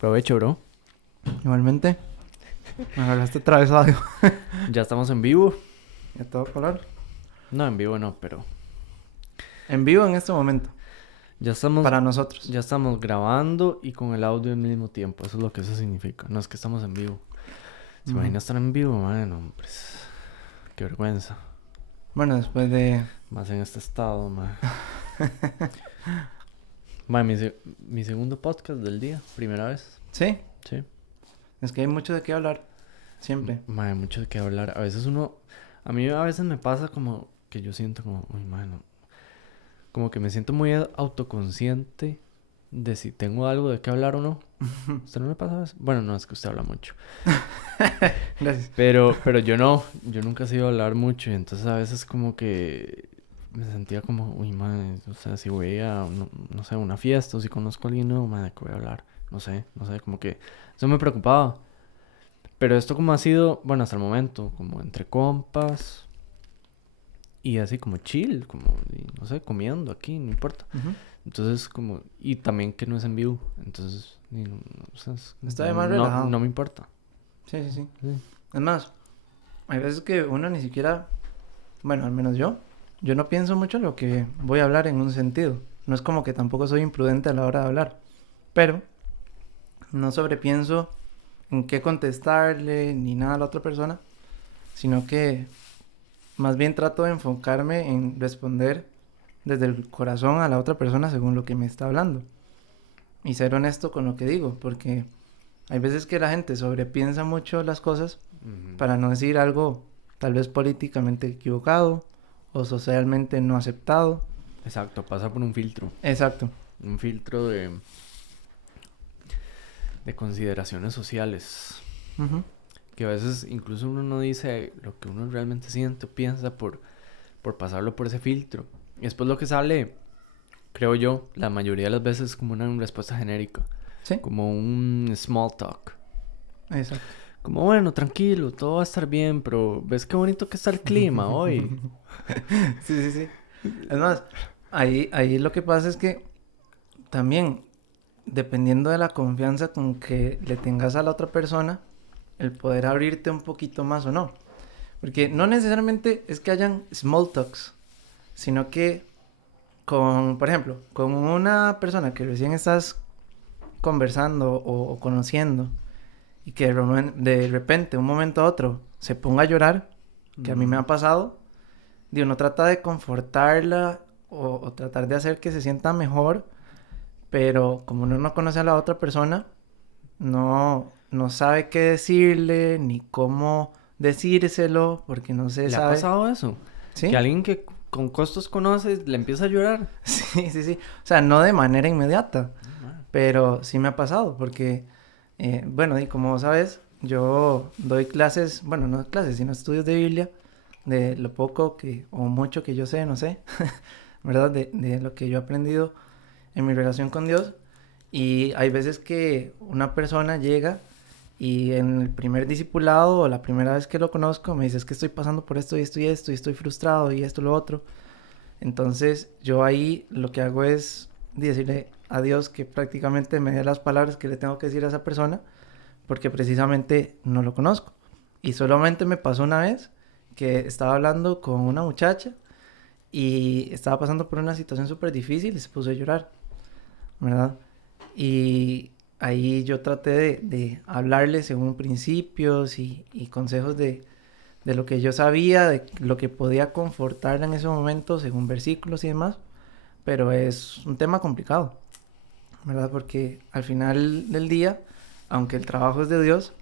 Provecho, bro. Igualmente, me agarraste atravesado. Ya estamos en vivo. Ya todo color. No, en vivo no, pero En vivo en este momento, ya estamos, para nosotros. ya estamos grabando y con el audio al mismo tiempo. Eso es lo que eso significa. No es que estamos en vivo. ¿Se imagina estar en vivo? Man, pues, qué vergüenza. Bueno, después de... Más en este estado, man. Man, mi segundo podcast del día. Primera vez. Sí, Sí. es que hay mucho de qué hablar. Siempre. Man, hay mucho de qué hablar. A veces uno... A mí a veces me pasa como que yo siento como... Uy, man, como que me siento muy autoconsciente de si tengo algo de qué hablar o no. ¿Usted no le pasa eso? Bueno, no, es que usted habla mucho. Gracias. Pero yo no. Yo nunca he sido hablar mucho. Y entonces a veces como que me sentía como... Uy, man, o sea, si voy a... No sé, una fiesta o si conozco a alguien nuevo, man, ¿de qué voy a hablar? No sé. Como que... Eso me preocupaba. Pero esto como ha sido... Bueno, hasta el momento. Como entre compas... Y así como chill, como, no sé, comiendo aquí, no importa. Ujú. Entonces, como, y también que no es en vivo. Entonces, o sea, Está de más relajado. no me importa. Sí, sí, sí. Sí. Es más, hay veces que uno ni siquiera... Bueno, al menos yo. Yo no pienso mucho lo que voy a hablar en un sentido. No es como que tampoco soy imprudente a la hora de hablar. Pero no sobrepienso en qué contestarle ni nada a la otra persona. Sino que más bien trato de enfocarme en responder desde el corazón a la otra persona según lo que me está hablando. Y ser honesto con lo que digo, porque hay veces que la gente sobrepiensa mucho las cosas para no decir algo tal vez políticamente equivocado o socialmente no aceptado. Exacto, pasa por un filtro. Exacto. Un filtro de consideraciones sociales. Ujú. Que a veces incluso uno no dice lo que uno realmente siente o piensa por pasarlo por ese filtro. Y después lo que sale, creo yo, la mayoría de las veces es como una respuesta genérica. Sí, Como un small talk. exacto. Como, bueno, tranquilo, todo va a estar bien, pero ¿ves qué bonito que está el clima hoy? Sí, sí, sí. Es más, ahí lo que pasa es que también, dependiendo de la confianza con que le tengas a la otra persona, el poder abrirte un poquito más o no. Porque no necesariamente es que hayan small talks, sino que por ejemplo, con una persona que recién estás conversando o conociendo y que de repente, un momento a otro, se ponga a llorar, que a mí me ha pasado, y uno trata de confortarla o tratar de hacer que se sienta mejor, pero como uno no conoce a la otra persona, no sabe qué decirle ni cómo decírselo porque no se ¿Le ha sabe. pasado eso? Que ¿Sí? alguien que con costos conoces le empieza a llorar. Sí, sí, sí. O sea, no de manera inmediata, pero sí me ha pasado porque, bueno, y como sabes, yo doy clases, bueno, no clases, sino estudios de Biblia, de lo poco que, o mucho que yo sé, no sé, ¿verdad? De lo que yo he aprendido en mi relación con Dios. Y hay veces que una persona llega y en el primer discipulado o la primera vez que lo conozco me dice es que estoy pasando por esto y esto y esto y estoy frustrado y esto y lo otro. Entonces yo ahí lo que hago es decirle a Dios que prácticamente me dé las palabras que le tengo que decir a esa persona porque precisamente no lo conozco. Y solamente me pasó una vez que estaba hablando con una muchacha y estaba pasando por una situación súper difícil y se puso a llorar, ¿verdad? Y ahí yo traté de hablarle según principios y consejos de lo que yo sabía, de lo que podía confortarla en ese momento según versículos y demás, pero es un tema complicado, ¿verdad? Porque al final del día, aunque el trabajo es de Dios,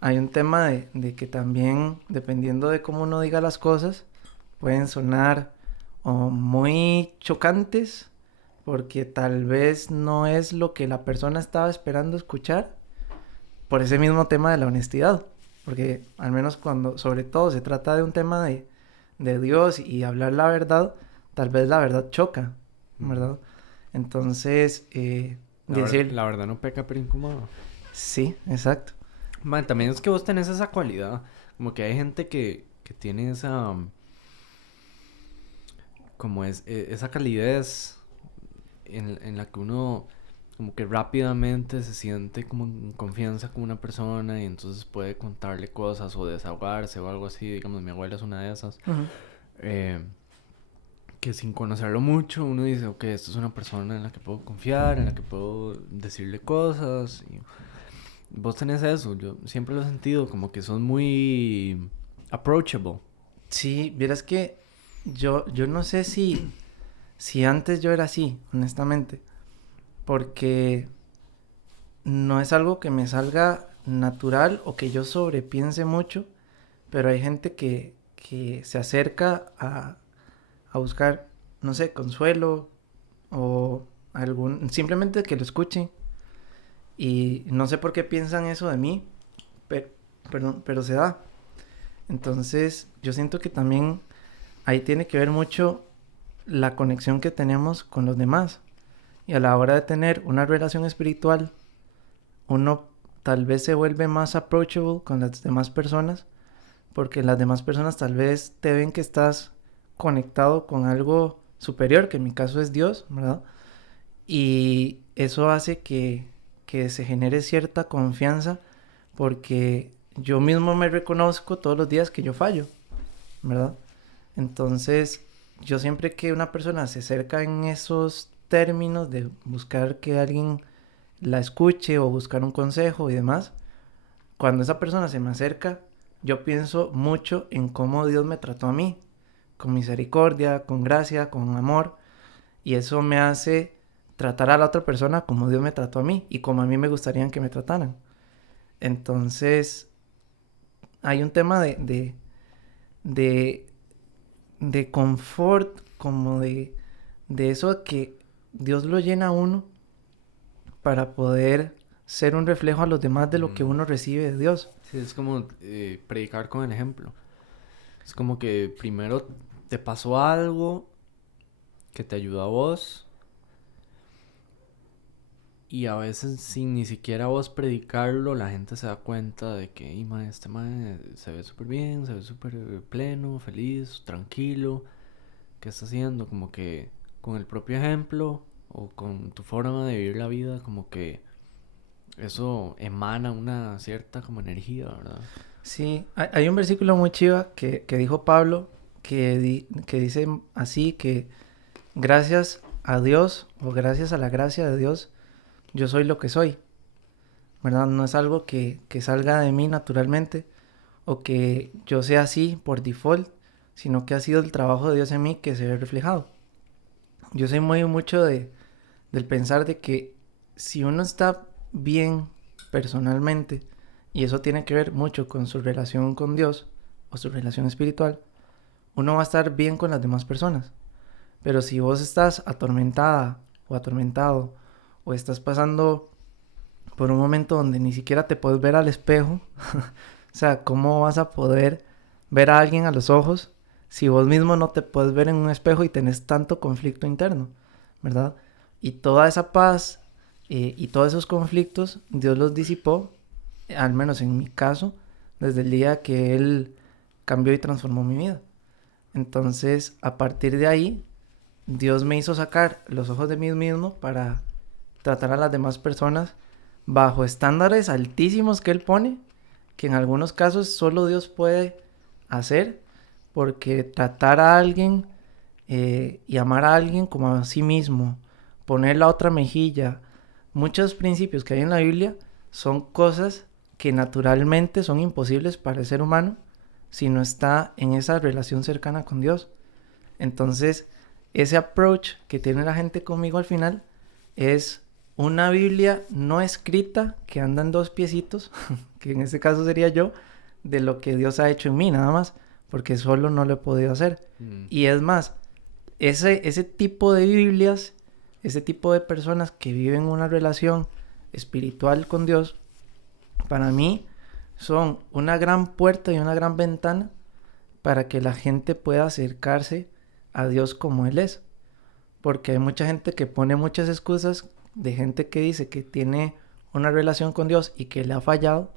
hay un tema de que también, dependiendo de cómo uno diga las cosas, pueden sonar o muy chocantes, porque tal vez no es lo que la persona estaba esperando escuchar, por ese mismo tema de la honestidad. Porque al menos cuando, sobre todo, se trata de un tema de Dios y hablar la verdad, tal vez la verdad choca, ¿verdad? Entonces, decir, La verdad no peca, pero incomoda. sí, exacto. Man, también es que vos tenés esa cualidad. Como que hay gente que tiene esa... como es esa calidez en la que uno como que rápidamente se siente como en confianza con una persona y entonces puede contarle cosas o desahogarse o algo así. Digamos, mi abuela es una de esas. Ujú. eh, que sin conocerlo mucho uno dice, ok, esta es una persona en la que puedo confiar, en la que puedo decirle cosas. Y vos tenés eso, yo siempre lo he sentido, como que son muy approachable. Sí, vieras que yo no sé si antes yo era así, honestamente, porque no es algo que me salga natural o que yo sobrepiense mucho, pero hay gente que se acerca a buscar, no sé, consuelo o simplemente que lo escuchen. Y no sé por qué piensan eso de mí, pero, perdón, pero se da. Entonces, yo siento que también ahí tiene que ver mucho la conexión que tenemos con los demás. Y a la hora de tener una relación espiritual, uno tal vez se vuelve más approachable con las demás personas, porque las demás personas tal vez te ven que estás conectado con algo superior, que en mi caso es Dios, ¿verdad? Y eso hace que se genere cierta confianza, porque yo mismo me reconozco todos los días que yo fallo, ¿verdad? Entonces, yo siempre que una persona se acerca en esos términos de buscar que alguien la escuche o buscar un consejo y demás, cuando esa persona se me acerca, yo pienso mucho en cómo Dios me trató a mí, con misericordia, con gracia, con amor, y eso me hace tratar a la otra persona como Dios me trató a mí y como a mí me gustaría que me trataran. Entonces, hay un tema de, de confort, como de eso que Dios lo llena a uno para poder ser un reflejo a los demás de lo que Mm. uno recibe de Dios. Sí, es como predicar con el ejemplo. Es como que primero te pasó algo que te ayudó a vos y a veces sin ni siquiera vos predicarlo, la gente se da cuenta de que este mae se ve súper bien, se ve súper pleno, feliz, tranquilo. ¿Qué está haciendo? Como que con el propio ejemplo o con tu forma de vivir la vida, como que eso emana una cierta como energía, ¿verdad? Sí, hay un versículo muy chiva que dijo Pablo que dice así que gracias a Dios o gracias a la gracia de Dios yo soy lo que soy, ¿verdad? No es algo que salga de mí naturalmente o que yo sea así por default, sino que ha sido el trabajo de Dios en mí que se ve reflejado. Yo soy muy mucho del pensar de que si uno está bien personalmente, y eso tiene que ver mucho con su relación con Dios o su relación espiritual, uno va a estar bien con las demás personas. Pero si vos estás atormentada o atormentado o estás pasando por un momento donde ni siquiera te puedes ver al espejo, o sea, ¿cómo vas a poder ver a alguien a los ojos si vos mismo no te puedes ver en un espejo y tenés tanto conflicto interno, ¿verdad? Y toda esa paz y todos esos conflictos, Dios los disipó, al menos en mi caso, desde el día que Él cambió y transformó mi vida. Entonces, a partir de ahí, Dios me hizo sacar los ojos de mí mismo para tratar a las demás personas bajo estándares altísimos que Él pone, que en algunos casos solo Dios puede hacer, porque tratar a alguien y amar a alguien como a sí mismo, poner la otra mejilla, muchos principios que hay en la Biblia son cosas que naturalmente son imposibles para el ser humano si no está en esa relación cercana con Dios. Entonces, ese approach que tiene la gente conmigo al final es una Biblia no escrita que anda en dos piecitos, que en este caso sería yo, de lo que Dios ha hecho en mí, nada más, porque solo no lo he podido hacer. Mm. Y es más, ese tipo de Biblias, ese tipo de personas que viven una relación espiritual con Dios, para mí son una gran puerta y una gran ventana para que la gente pueda acercarse a Dios como Él es. Porque hay mucha gente que pone muchas excusas de gente que dice que tiene una relación con Dios y que le ha fallado,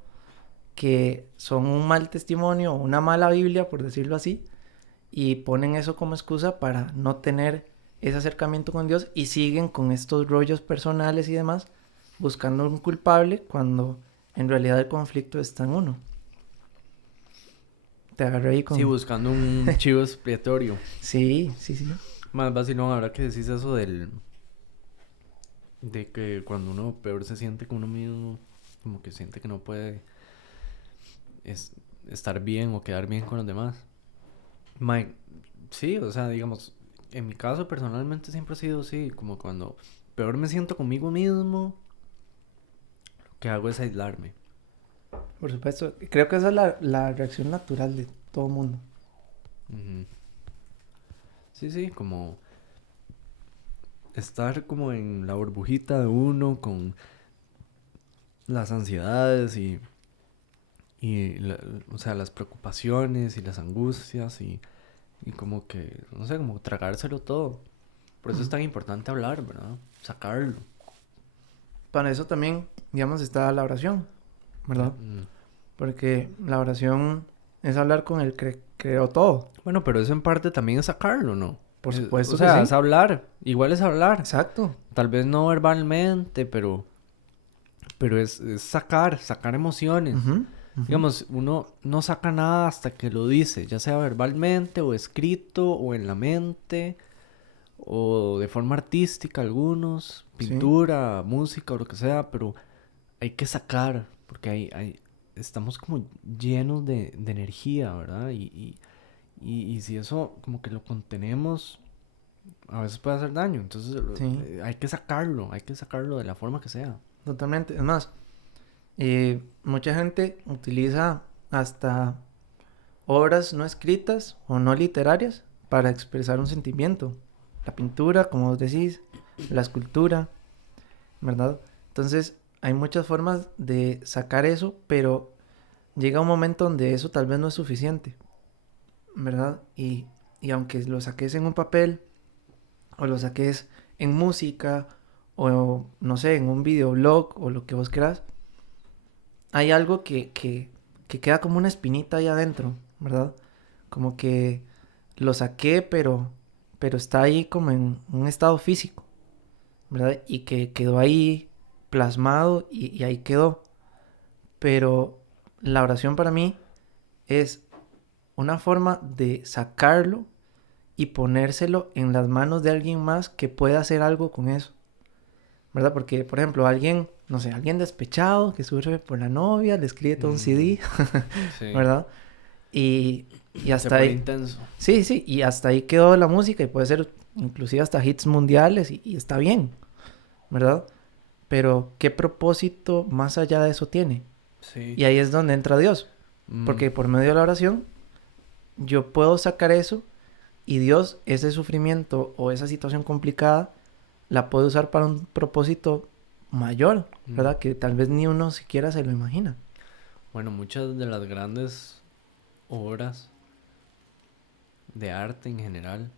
que son un mal testimonio o una mala Biblia, por decirlo así, y ponen eso como excusa para no tener ese acercamiento con Dios y siguen con estos rollos personales y demás, buscando un culpable cuando en realidad el conflicto está en uno. Te agarré ahí Sí, con... buscando un chivo expiatorio. Sí, sí, sí. Más vacilón, ahora que decís eso del... De que cuando uno peor se siente con uno mismo, como que siente que no puede estar bien o quedar bien con los demás. Mae, sí, o sea, digamos, en mi caso personalmente siempre ha sido así, como cuando peor me siento conmigo mismo, lo que hago es aislarme. Por supuesto. Creo que esa es la reacción natural de todo mundo. Ujú. Sí, sí, como estar como en la burbujita de uno con las ansiedades y o sea, las preocupaciones y las angustias y como que, no sé, como tragárselo todo. Por eso es tan importante hablar, ¿verdad? Sacarlo. Para eso también, digamos, está la oración, ¿verdad? Porque la oración es hablar con el que creó todo. Bueno, pero eso en parte también es sacarlo, ¿no? Por O supuesto que sea, es sí. hablar. Igual es hablar. Exacto. Tal vez no verbalmente, pero es sacar emociones. Ujú, ujú. Digamos, uno no saca nada hasta que lo dice, ya sea verbalmente o escrito o en la mente o de forma artística algunos, Sí, pintura, música o lo que sea, pero hay que sacar porque estamos como llenos de energía, ¿verdad? Y si eso como que lo contenemos, a veces puede hacer daño, entonces sí, hay que sacarlo de la forma que sea. totalmente. Es más, mucha gente utiliza hasta obras no escritas o no literarias para expresar un sentimiento. La pintura, como vos decís, la escultura, ¿verdad? Entonces, hay muchas formas de sacar eso, pero llega un momento donde eso tal vez no es suficiente, ¿verdad? Y aunque lo saques en un papel, o lo saques en música, o no sé, en un videoblog, o lo que vos quieras, hay algo que queda como una espinita ahí adentro, ¿verdad? Como que lo saqué, pero está ahí como en un estado físico, ¿verdad? Y que quedó ahí plasmado y ahí quedó. Pero la oración para mí es una forma de sacarlo y ponérselo en las manos de alguien más que pueda hacer algo con eso, ¿verdad? Porque, por ejemplo, alguien, no sé, alguien despechado que sufre por la novia, le escribe todo un Ujú, CD, sí, ¿verdad? Y se hasta pone ahí, intenso. sí, sí, y hasta ahí quedó la música y puede ser inclusive hasta hits mundiales y está bien, ¿verdad? Pero, ¿qué propósito más allá de eso tiene? Sí. Y ahí es donde entra Dios, Mm, porque por medio de la oración yo puedo sacar eso y Dios ese sufrimiento o esa situación complicada la puede usar para un propósito mayor, mm. ¿verdad? Que tal vez ni uno siquiera se lo imagina. Bueno, muchas de las grandes obras de arte en general,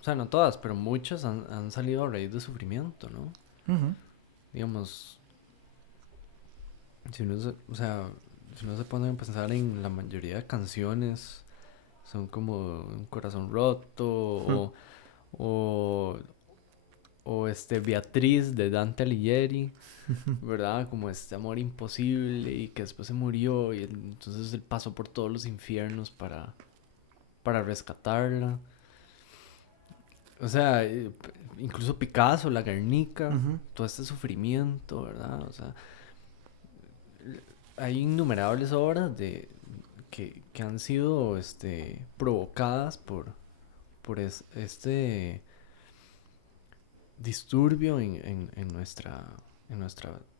o sea, no todas, pero muchas han salido a raíz de sufrimiento, ¿no? Ujú. Digamos, o sea, si uno se pone a pensar en la mayoría de canciones, son como un corazón roto Ujú. o, o Beatriz de Dante Alighieri, ¿verdad? Como este amor imposible y que después se murió y entonces él pasó por todos los infiernos para rescatarla. O sea, incluso Picasso, la Guernica, Ujú. todo este sufrimiento, ¿verdad? O sea, hay innumerables obras que han sido provocadas por este disturbio en nuestra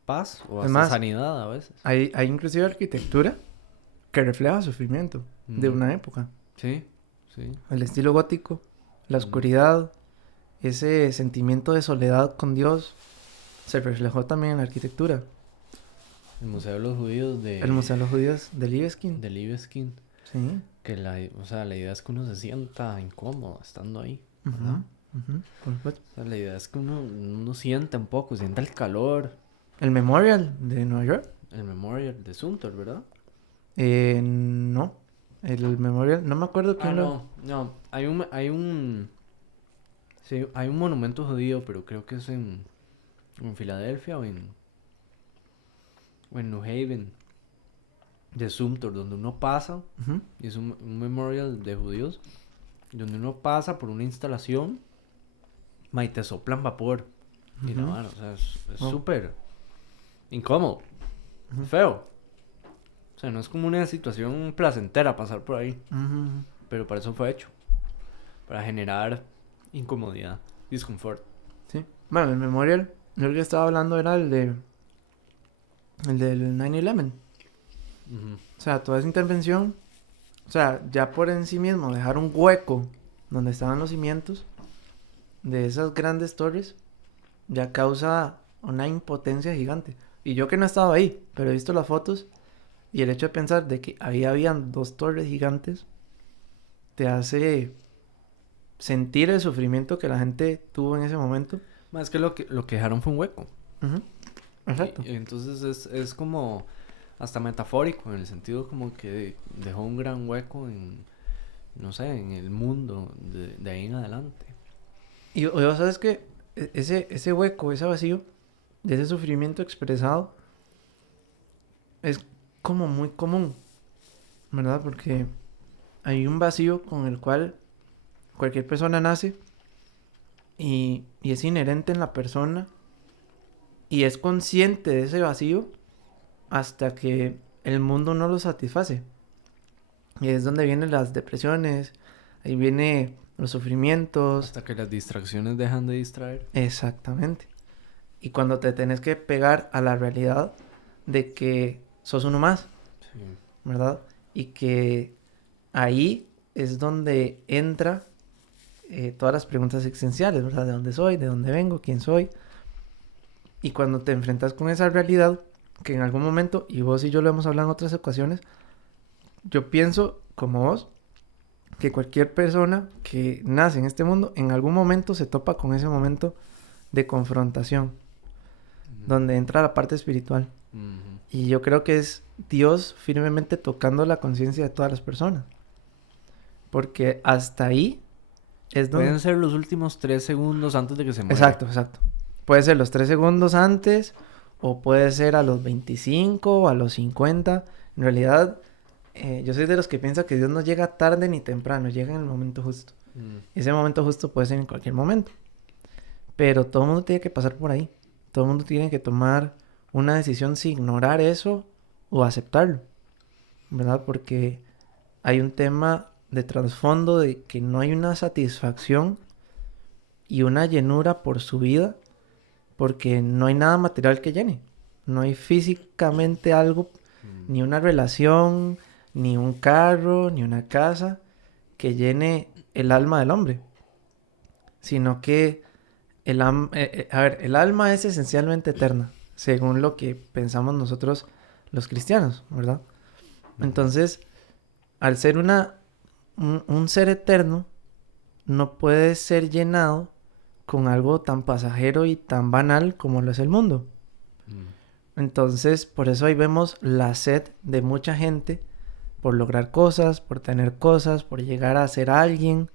paz o Es hasta más, sanidad a veces. hay inclusive arquitectura que refleja sufrimiento de Ujú. una época. Sí, sí. El estilo gótico, la Ujú. oscuridad, ese sentimiento de soledad con Dios se reflejó también en la arquitectura. El Museo de los Judíos El Museo de los Judíos de Libeskind. de Libeskind, Sí. que o sea, la idea es que uno se sienta incómodo estando ahí, ¿verdad? Ujú, ujú, por supuesto. O sea, la idea es que uno sienta un poco, sienta el calor, El Memorial de Nueva York. el memorial de Sumter, ¿verdad? No. El Memorial, no me acuerdo Ah, quién lo... no, no, hay un Sí, hay un monumento judío, pero creo que es en Filadelfia o en New Haven, de Sumter, donde uno pasa, Ujú, y es un memorial de judíos, donde uno pasa por una instalación, y te soplan vapor. Y la ujú. mano, o sea, es Oh, súper incómodo, ujú, feo. O sea, no es como una situación placentera pasar por ahí, ujú. pero para eso fue hecho, para generar incomodidad, disconfort. Sí. Bueno, el memorial, yo el que estaba hablando era el del 9/11. Ujú. O sea, toda esa intervención, o sea, ya por en sí mismo dejar un hueco donde estaban los cimientos de esas grandes torres, ya causa una impotencia gigante. Y yo que no he estado ahí, pero he visto las fotos y el hecho de pensar de que ahí habían dos torres gigantes, te hace sentir el sufrimiento que la gente tuvo en ese momento. Más que lo que dejaron fue un hueco. Ujú, exacto. Y entonces es como hasta metafórico, en el sentido como que dejó un gran hueco en, no sé, en el mundo de ahí en adelante. Y o sabes que ese hueco, ese vacío, de ese sufrimiento expresado, es como muy común, ¿verdad? Porque hay un vacío con el cual cualquier persona nace y es inherente en la persona y es consciente de ese vacío hasta que el mundo no lo satisface. Y es donde vienen las depresiones, ahí vienen los sufrimientos. Hasta que las distracciones dejan de distraer. Exactamente. Y cuando te tenés que pegar a la realidad de que sos uno más, Sí. ¿verdad? Y que ahí es donde entra todas las preguntas existenciales, ¿verdad? ¿De dónde soy? ¿De dónde vengo? ¿Quién soy? Y cuando te enfrentas con esa realidad, que en algún momento, y vos y yo lo hemos hablado en otras ocasiones, yo pienso, como vos, que cualquier persona que nace en este mundo, en algún momento se topa con ese momento de confrontación, donde entra la parte espiritual. Ujú. Y yo creo que es Dios firmemente tocando la conciencia de todas las personas. Porque hasta ahí es donde... Pueden ser los últimos 3 segundos antes de que se muere. Exacto, exacto. Puede ser los 3 segundos antes o puede ser a los 25 o a los 50. En realidad, yo soy de los que piensa que Dios no llega tarde ni temprano, llega en el momento justo. Mm. Ese momento justo puede ser en cualquier momento. Pero todo el mundo tiene que pasar por ahí. Todo el mundo tiene que tomar una decisión si ignorar eso o aceptarlo, ¿verdad? Porque hay un tema de trasfondo de que no hay una satisfacción y una llenura por su vida porque no hay nada material que llene. No hay físicamente algo, Mm. ni una relación, ni un carro, ni una casa que llene el alma del hombre, sino que el alma es esencialmente eterna, según lo que pensamos nosotros los cristianos, ¿verdad? Ujú. Entonces, al ser un ser eterno, no puede ser llenado con algo tan pasajero y tan banal como lo es el mundo. Mm. Entonces, por eso ahí vemos la sed de mucha gente por lograr cosas, por tener cosas, por llegar a ser alguien,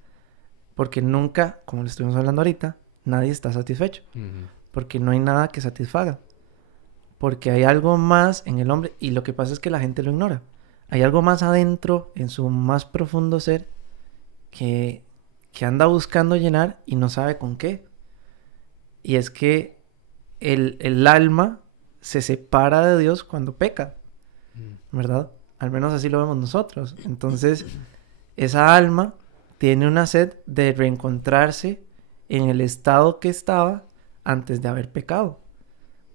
porque nunca, como lo estuvimos hablando ahorita, nadie está satisfecho, Ujú. porque no hay nada que satisfaga, porque hay algo más en el hombre y lo que pasa es que la gente lo ignora. Hay algo más adentro, en su más profundo ser, que, que anda buscando llenar y no sabe con qué. Y es que el alma se separa de Dios cuando peca, Mm. ¿verdad? Al menos así lo vemos nosotros. Entonces, esa alma tiene una sed de reencontrarse en el estado que estaba antes de haber pecado.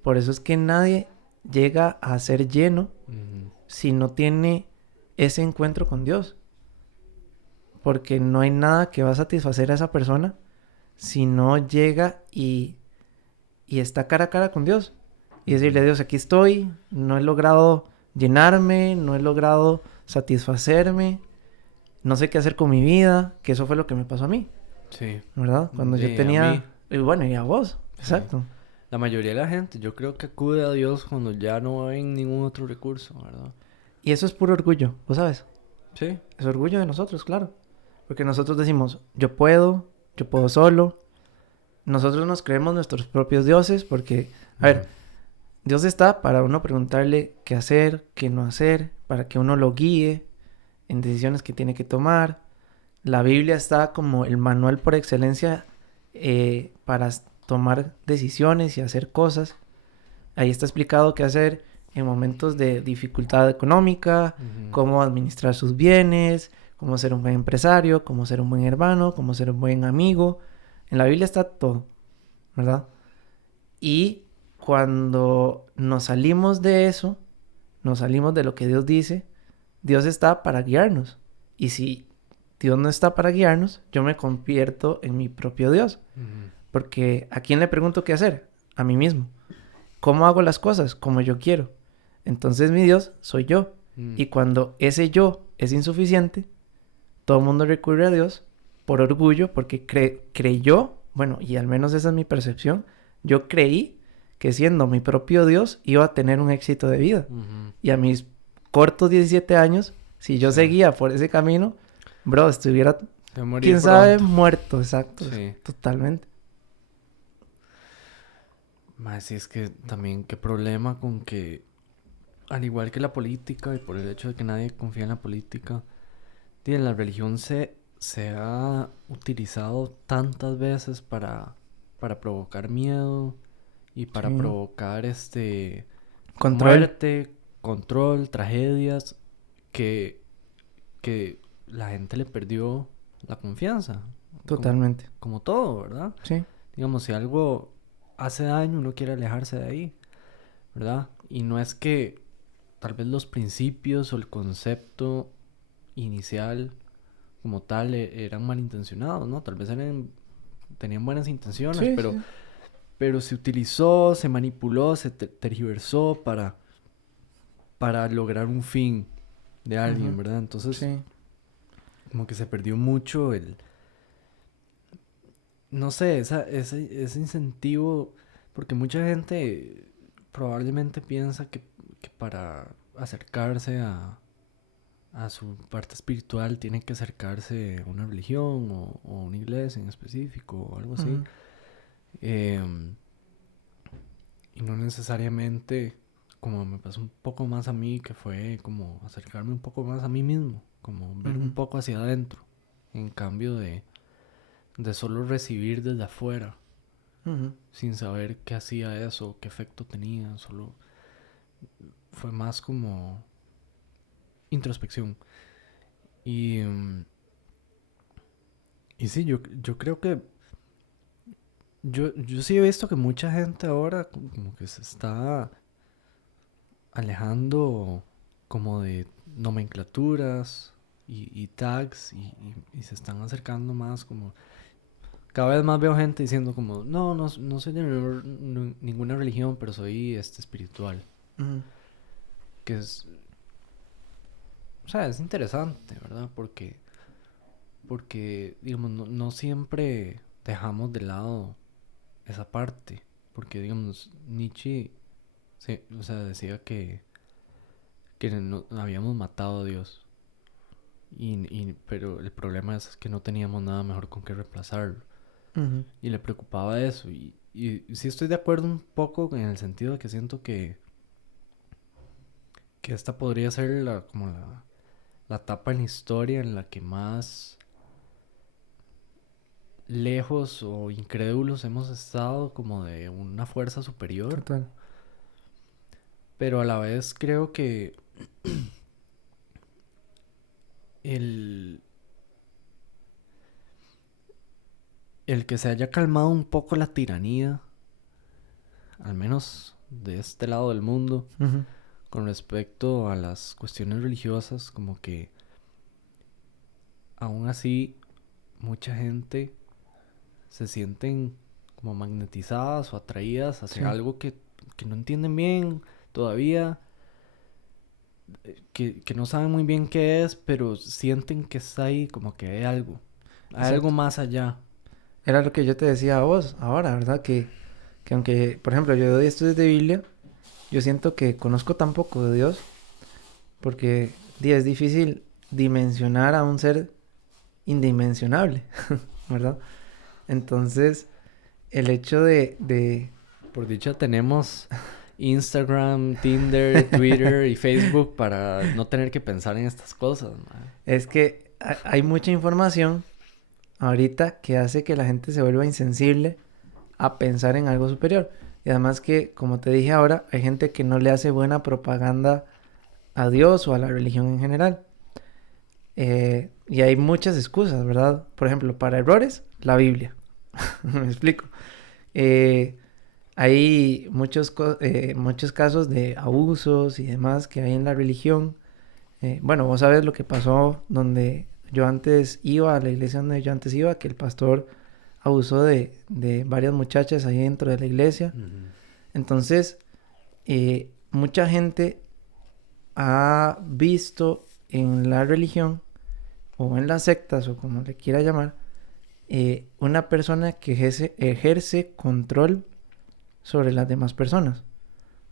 Por eso es que nadie llega a ser lleno Ujú. si no tiene ese encuentro con Dios. Porque no hay nada que va a satisfacer a esa persona si no llega y está cara a cara con Dios. Y decirle, Ujú. Dios, aquí estoy, no he logrado llenarme, no he logrado satisfacerme, no sé qué hacer con mi vida, que eso fue lo que me pasó a mí, Sí. ¿verdad? Cuando yo A mí. tenía, y bueno, y a vos, Sí. exacto. La mayoría de la gente, yo creo que acude a Dios cuando ya no ven ningún otro recurso, ¿verdad? Y eso es puro orgullo, ¿vos sabes? Sí. Es orgullo de nosotros, claro. Porque nosotros decimos, yo puedo solo, nosotros nos creemos nuestros propios dioses porque, a ver, Dios está para uno preguntarle qué hacer, qué no hacer, para que uno lo guíe en decisiones que tiene que tomar. La Biblia está como el manual por excelencia para tomar decisiones y hacer cosas. Ahí está explicado qué hacer en momentos de dificultad económica, cómo administrar sus bienes, cómo ser un buen empresario, cómo ser un buen hermano, cómo ser un buen amigo. En la Biblia está todo, ¿verdad? Y cuando nos salimos de eso, nos salimos de lo que Dios dice, Dios está para guiarnos. Y si Dios no está para guiarnos, yo me convierto en mi propio Dios. Porque ¿a quién le pregunto qué hacer? A mí mismo. ¿Cómo hago las cosas? Como yo quiero. Entonces mi Dios soy yo. Y cuando ese yo es insuficiente, todo el mundo recurre a Dios por orgullo, porque creyó, bueno, y al menos esa es mi percepción, yo creí que siendo mi propio Dios iba a tener un éxito de vida. Y a mis cortos 17 años, si yo seguía por ese camino, bro, estuviera, quién sabe, muerto, exacto, sí. Totalmente. Más sí, es que también qué problema con que, al igual que la política, y por el hecho de que nadie confía en la política, la religión se ha utilizado tantas veces para provocar miedo y para provocar muerte, control, tragedias, que la gente le perdió la confianza. Totalmente. Como todo, ¿verdad? Sí. Digamos, si algo hace daño, uno quiere alejarse de ahí, ¿verdad? Y no es que tal vez los principios o el concepto inicial como tal eran malintencionados, ¿no? Tal vez tenían buenas intenciones, sí, pero se utilizó, se manipuló, se tergiversó para lograr un fin de alguien, ¿verdad? Entonces, como que se perdió mucho no sé, ese incentivo, porque mucha gente probablemente piensa que para acercarse a su parte espiritual tiene que acercarse a una religión o una iglesia en específico o algo así. Y no necesariamente, como me pasó un poco más a mí, que fue como acercarme un poco más a mí mismo, como ver un poco hacia adentro, en cambio de solo recibir desde afuera, sin saber qué hacía eso, qué efecto tenía, solo fue más como introspección. Y sí, yo creo que yo sí he visto que mucha gente ahora como que se está alejando como de nomenclaturas y tags y se están acercando más como... Cada vez más veo gente diciendo como, no soy de ninguna religión, pero soy espiritual. Que es... O sea, es interesante, ¿verdad? Porque digamos, no siempre dejamos de lado esa parte. Porque, digamos, Nietzsche decía que no, habíamos matado a Dios. Pero el problema es que no teníamos nada mejor con que reemplazarlo. Y le preocupaba eso. Y sí estoy de acuerdo un poco en el sentido de que siento que esta podría ser la etapa en la historia en la que más lejos o incrédulos hemos estado como de una fuerza superior. Total. Pero a la vez creo que el que se haya calmado un poco la tiranía, al menos de este lado del mundo, con respecto a las cuestiones religiosas, como que aún así mucha gente se sienten como magnetizadas o atraídas hacia algo que no entienden bien todavía, que no saben muy bien qué es, pero sienten que está ahí, como que hay algo más allá. Era lo que yo te decía a vos ahora, ¿verdad? Que aunque, por ejemplo, yo doy estudios de Biblia, yo siento que conozco tan poco de Dios, porque es difícil dimensionar a un ser indimensionable, ¿verdad? Entonces, el hecho de... Por dicha tenemos Instagram, Tinder, Twitter y Facebook para no tener que pensar en estas cosas, mae. Es que hay mucha información ahorita que hace que la gente se vuelva insensible a pensar en algo superior. Y además que, como te dije ahora, hay gente que no le hace buena propaganda a Dios o a la religión en general. Y hay muchas excusas, ¿verdad? Por ejemplo, para errores, la Biblia. Me explico. Hay muchos casos de abusos y demás que hay en la religión. Bueno, vos sabes lo que pasó donde yo antes iba, a la iglesia donde yo antes iba, que el pastor abusó de varias muchachas ahí dentro de la iglesia. Ujú. Entonces, mucha gente ha visto en la religión o en las sectas o como le quiera llamar, una persona que ejerce control sobre las demás personas,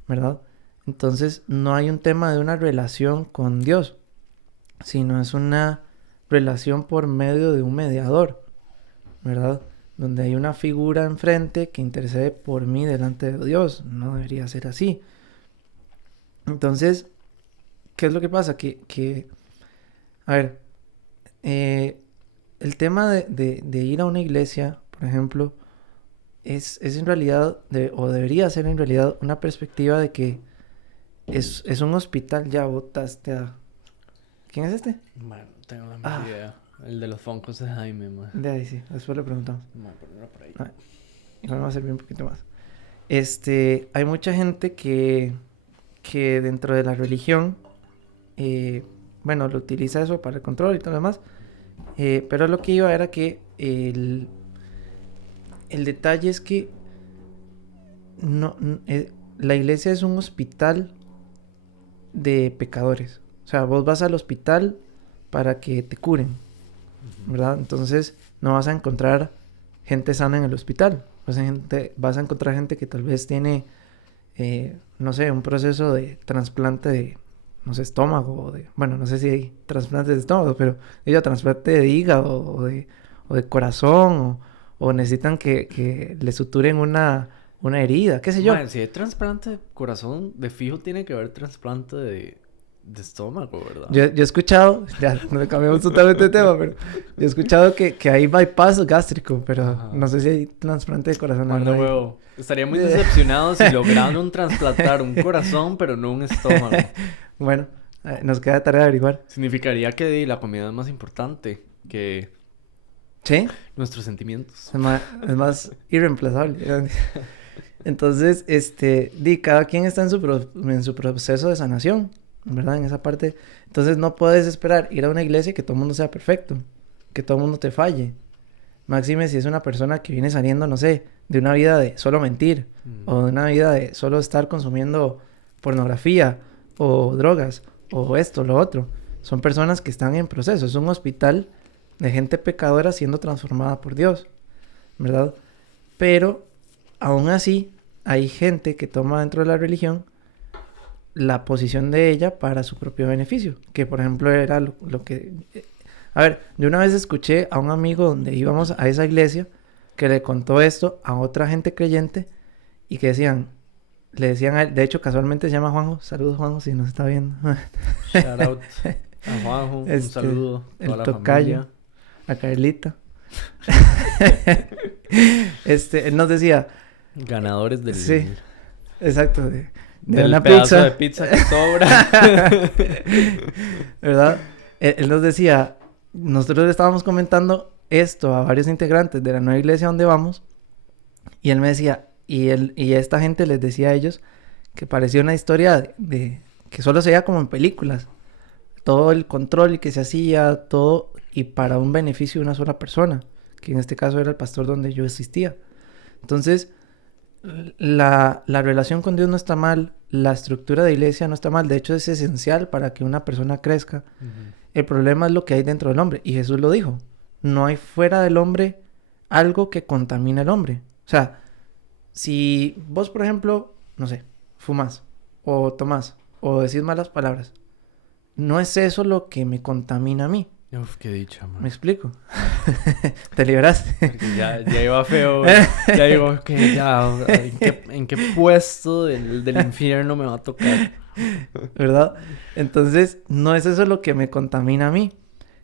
¿verdad? Entonces, no hay un tema de una relación con Dios, sino es una relación por medio de un mediador, ¿verdad? Donde hay una figura enfrente que intercede por mí delante de Dios. No debería ser así. Entonces, ¿qué es lo que pasa? A ver, el tema de ir a una iglesia, por ejemplo, es en realidad, o debería ser en realidad, una perspectiva de que es un hospital. Ya botaste a... ¿Quién es este? Bueno, no tengo la menor idea. El de los Funkos de Jaime, mae. De ahí sí, después le preguntamos. Mae, ponerlo por ahí. Igual me va a servir un poquito más. Hay mucha gente que dentro de la religión, bueno, lo utiliza eso para el control y todo lo demás. Pero lo que iba era que el detalle es que la iglesia es un hospital de pecadores. O sea, vos vas al hospital para que te curen, ¿verdad? Entonces no vas a encontrar gente sana en el hospital. Vas a encontrar gente que tal vez tiene, no sé, un proceso de trasplante de, no sé, estómago, bueno, no sé si hay trasplantes de estómago, pero trasplante de hígado o de corazón, o necesitan que le suturen una herida, qué sé yo. Mae, si hay trasplante de corazón, de fijo tiene que haber trasplante de estómago, ¿verdad? Yo he escuchado, ya no cambiamos totalmente de tema, pero yo he escuchado que hay bypass gástrico, pero Ajá. no sé si hay trasplante de corazón. Manda ¿No? huevo. Estaría muy decepcionado si lograron trasplantar un corazón, pero no un estómago. Bueno, nos queda tarea de averiguar. Significaría que la comida es más importante que ¿Sí? nuestros sentimientos. Es más irreemplazable. Entonces, cada quien está en su proceso de sanación, ¿verdad? En esa parte. Entonces no puedes esperar ir a una iglesia y que todo el mundo sea perfecto, que todo el mundo te falle. Máxime si es una persona que viene saliendo, no sé, de una vida de solo mentir, o de una vida de solo estar consumiendo pornografía, o drogas, o esto, lo otro. Son personas que están en proceso. Es un hospital de gente pecadora siendo transformada por Dios, ¿verdad? Pero aún así hay gente que toma dentro de la religión la posición de ella para su propio beneficio, que por ejemplo era lo que... A ver, yo una vez escuché a un amigo donde íbamos a esa iglesia que le contó esto a otra gente creyente y que le decían a él, de hecho casualmente se llama Juanjo, saludos Juanjo si nos está viendo. Shout out a Juanjo, un saludo a toda la tocayo, familia. A Carlita. Él nos decía... Ganadores del... Sí, exacto, de del una pedazo pizza. de pizza que sobra. ¿Verdad? Él nos decía, nosotros le estábamos comentando esto a varios integrantes de la nueva iglesia donde vamos, y él me decía, y esta gente les decía a ellos que parecía una historia de que solo se veía como en películas, todo el control que se hacía, todo, y para un beneficio de una sola persona, que en este caso era el pastor donde yo asistía. Entonces, la relación con Dios no está mal, la estructura de iglesia no está mal, de hecho es esencial para que una persona crezca. El problema es lo que hay dentro del hombre, y Jesús lo dijo, no hay fuera del hombre algo que contamine al hombre. O sea, si vos, por ejemplo, no sé, fumás, o tomás, o decís malas palabras, no es eso lo que me contamina a mí. Uf, qué dicha, ¿Me man. explico? Te liberaste. Porque ya iba feo. Ya digo que ya, ¿en qué puesto del infierno me va a tocar? ¿Verdad? Entonces, no es eso lo que me contamina a mí.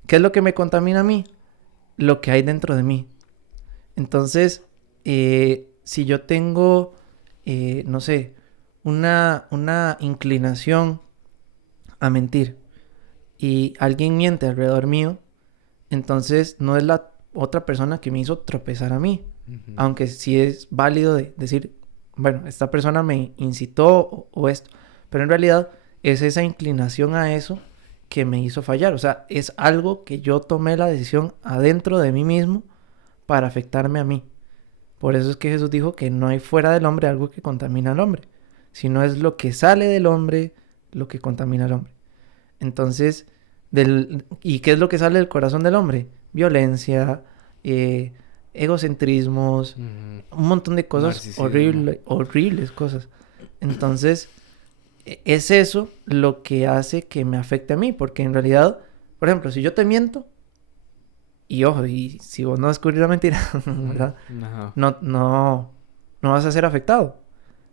¿Qué es lo que me contamina a mí? Lo que hay dentro de mí. Entonces, si yo tengo, no sé, una inclinación a mentir y alguien miente alrededor mío, entonces no es la otra persona que me hizo tropezar a mí. Ujú. Aunque sí es válido de decir, bueno, esta persona me incitó o esto. Pero en realidad es esa inclinación a eso que me hizo fallar. O sea, es algo que yo tomé la decisión adentro de mí mismo para afectarme a mí. Por eso es que Jesús dijo que no hay fuera del hombre algo que contamina al hombre, sino es lo que sale del hombre lo que contamina al hombre. Entonces, ¿y qué es lo que sale del corazón del hombre? Violencia, eh, egocentrismos, Ujú. un montón de cosas Narcisismo. horribles cosas. Entonces, es eso lo que hace que me afecte a mí, porque en realidad, por ejemplo, si yo te miento, y ojo, y si vos no descubrís la mentira, ¿verdad? Ajá. No vas a ser afectado.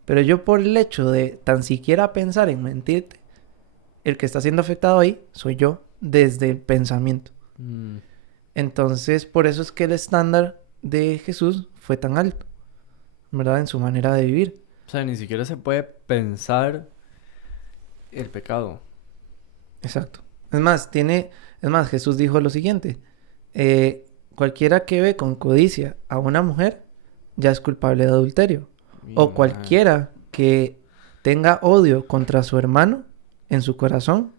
Pero yo por el hecho de tan siquiera pensar en mentirte, el que está siendo afectado ahí soy yo desde el pensamiento. Mm. Entonces, por eso es que el estándar de Jesús fue tan alto, ¿verdad? En su manera de vivir. O sea, ni siquiera se puede pensar el pecado. Exacto. Es más, Jesús dijo lo siguiente, cualquiera que ve con codicia a una mujer ya es culpable de adulterio. Y, O mae, cualquiera que tenga odio contra su hermano en su corazón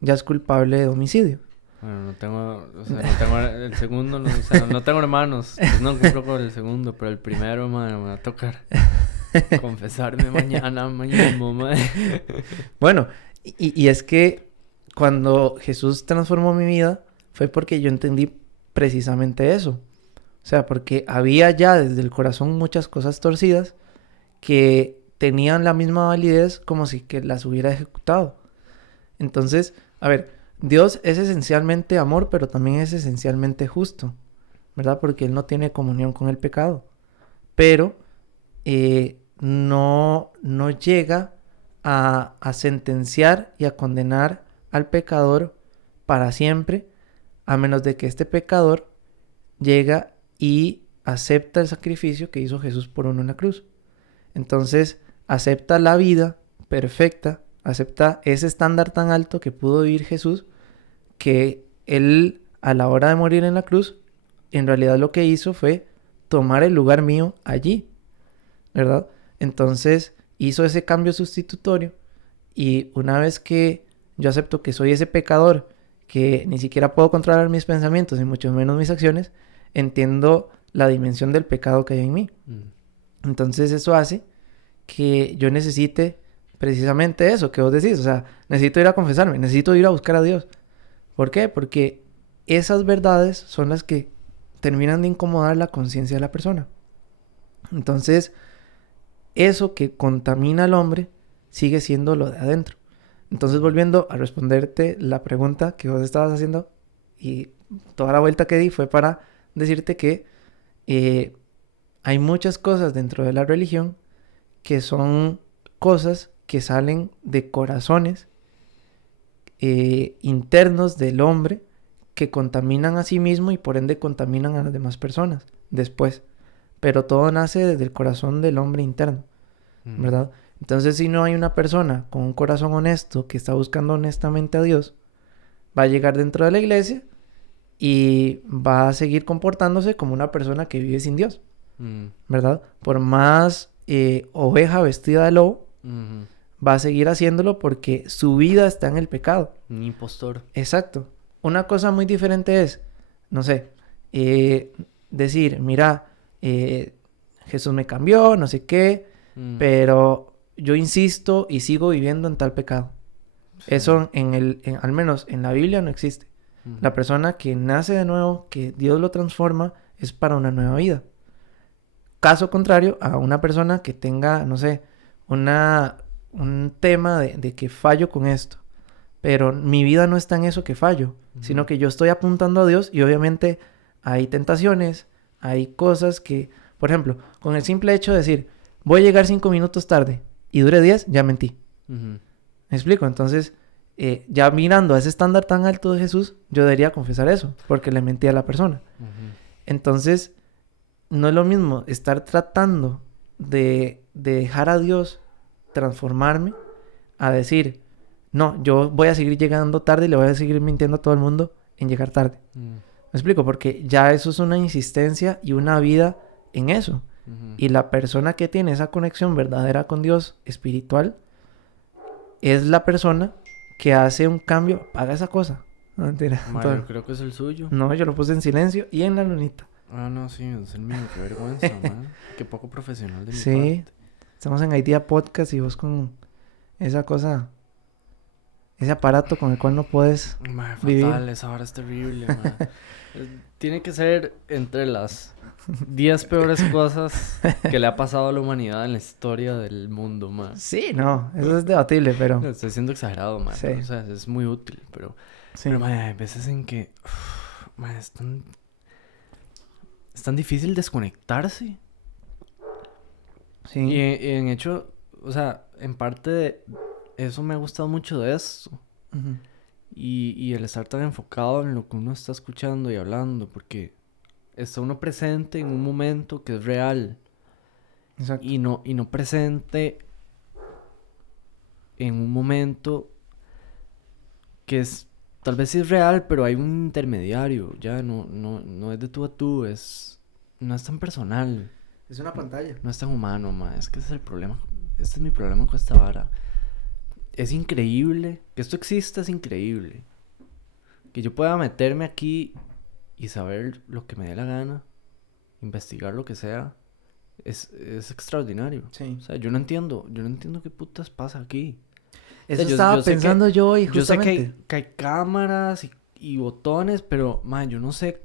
ya es culpable de homicidio. bueno, no tengo, o sea, no tengo el segundo, no, o sea, no tengo hermanos, pues no cumplo con el segundo, pero el primero, mae, me va a tocar confesarme mañana mismo, mae. Bueno, y es que cuando Jesús transformó mi vida fue porque yo entendí precisamente eso. O sea, porque había ya desde el corazón muchas cosas torcidas que tenían la misma validez como si que las hubiera ejecutado. Entonces, a ver, Dios es esencialmente amor, pero también es esencialmente justo, ¿verdad? Porque Él no tiene comunión con el pecado. Pero no llega a sentenciar y a condenar al pecador para siempre, a menos de que este pecador llega y acepta el sacrificio que hizo Jesús por uno en la cruz. Entonces, acepta la vida perfecta, acepta ese estándar tan alto que pudo vivir Jesús, que Él, a la hora de morir en la cruz, en realidad lo que hizo fue tomar el lugar mío allí, ¿verdad? Entonces, hizo ese cambio sustitutorio y una vez que yo acepto que soy ese pecador, que ni siquiera puedo controlar mis pensamientos y mucho menos mis acciones, entiendo la dimensión del pecado que hay en mí. Mm. Entonces eso hace que yo necesite precisamente eso que vos decís. O sea, necesito ir a confesarme, necesito ir a buscar a Dios. ¿Por qué? Porque esas verdades son las que terminan de incomodar la conciencia de la persona. Entonces, eso que contamina al hombre sigue siendo lo de adentro. Entonces, volviendo a responderte la pregunta que vos estabas haciendo y toda la vuelta que di fue para decirte que hay muchas cosas dentro de la religión que son cosas que salen de corazones internos del hombre que contaminan a sí mismo y por ende contaminan a las demás personas después. Pero todo nace desde el corazón del hombre interno, ¿verdad? Entonces, si no hay una persona con un corazón honesto que está buscando honestamente a Dios, va a llegar dentro de la iglesia y va a seguir comportándose como una persona que vive sin Dios, ¿verdad? Por más oveja vestida de lobo, va a seguir haciéndolo porque su vida está en el pecado. Un impostor. Exacto. Una cosa muy diferente es, no sé, decir, mira, Jesús me cambió, no sé qué, pero yo insisto y sigo viviendo en tal pecado. Sí. Eso al menos en la Biblia no existe. La persona que nace de nuevo, que Dios lo transforma, es para una nueva vida. Caso contrario a una persona que tenga, no sé, un tema de que fallo con esto, pero mi vida no está en eso que fallo, sino que yo estoy apuntando a Dios y obviamente hay tentaciones, hay cosas que, por ejemplo, con el simple hecho de decir, voy a llegar 5 minutos tarde y dure 10, ya mentí. Ujú. ¿Me explico? Entonces, ya mirando a ese estándar tan alto de Jesús, yo debería confesar eso, porque le mentí a la persona. Ujú. Entonces, no es lo mismo estar tratando de dejar a Dios transformarme a decir, no, yo voy a seguir llegando tarde y le voy a seguir mintiendo a todo el mundo en llegar tarde. Mm. ¿Me explico? Porque ya eso es una insistencia y una vida en eso. Ujú. Y la persona que tiene esa conexión verdadera con Dios espiritual es la persona que hace un cambio. Paga esa cosa. No, mentira. Ma, Todo- yo creo que es el suyo. No, yo lo puse en silencio y en la lunita. Ah, no, sí, es el mío. Qué vergüenza, man. Qué poco profesional de mi Sí. parte. Estamos en Idea Podcast y vos con esa cosa, ese aparato con el cual no puedes Ma, vivir. fatal, esa hora es terrible, ma. Tiene que ser entre las 10 peores cosas que le ha pasado a la humanidad en la historia del mundo, ma. Sí, no, eso es debatible, pero No, estoy siendo exagerado, ma. Sí. Pero, o sea, es muy útil, pero... sí. Pero, ma, hay veces en que... ma, es tan difícil desconectarse. Sí. Y en hecho, o sea, en parte de eso me ha gustado mucho de esto. Ujú. Y el estar tan enfocado en lo que uno está escuchando y hablando, porque está uno presente en un momento que es real Exacto. y no presente en un momento que es, tal vez sí es real, pero hay un intermediario, ya no es de tú a tú, no es tan personal, Es una pantalla. no es tan humano, ma. Es que ese es el problema, este es mi problema con esta vara. Es increíble, que esto exista es increíble. Que yo pueda meterme aquí y saber lo que me dé la gana, investigar lo que sea, es extraordinario. Sí. O sea, yo no entiendo qué putas pasa aquí. Eso yo- estaba yo sé que- pensando yo hoy, Yo sé justamente. que hay cámaras y botones, pero, man, yo no sé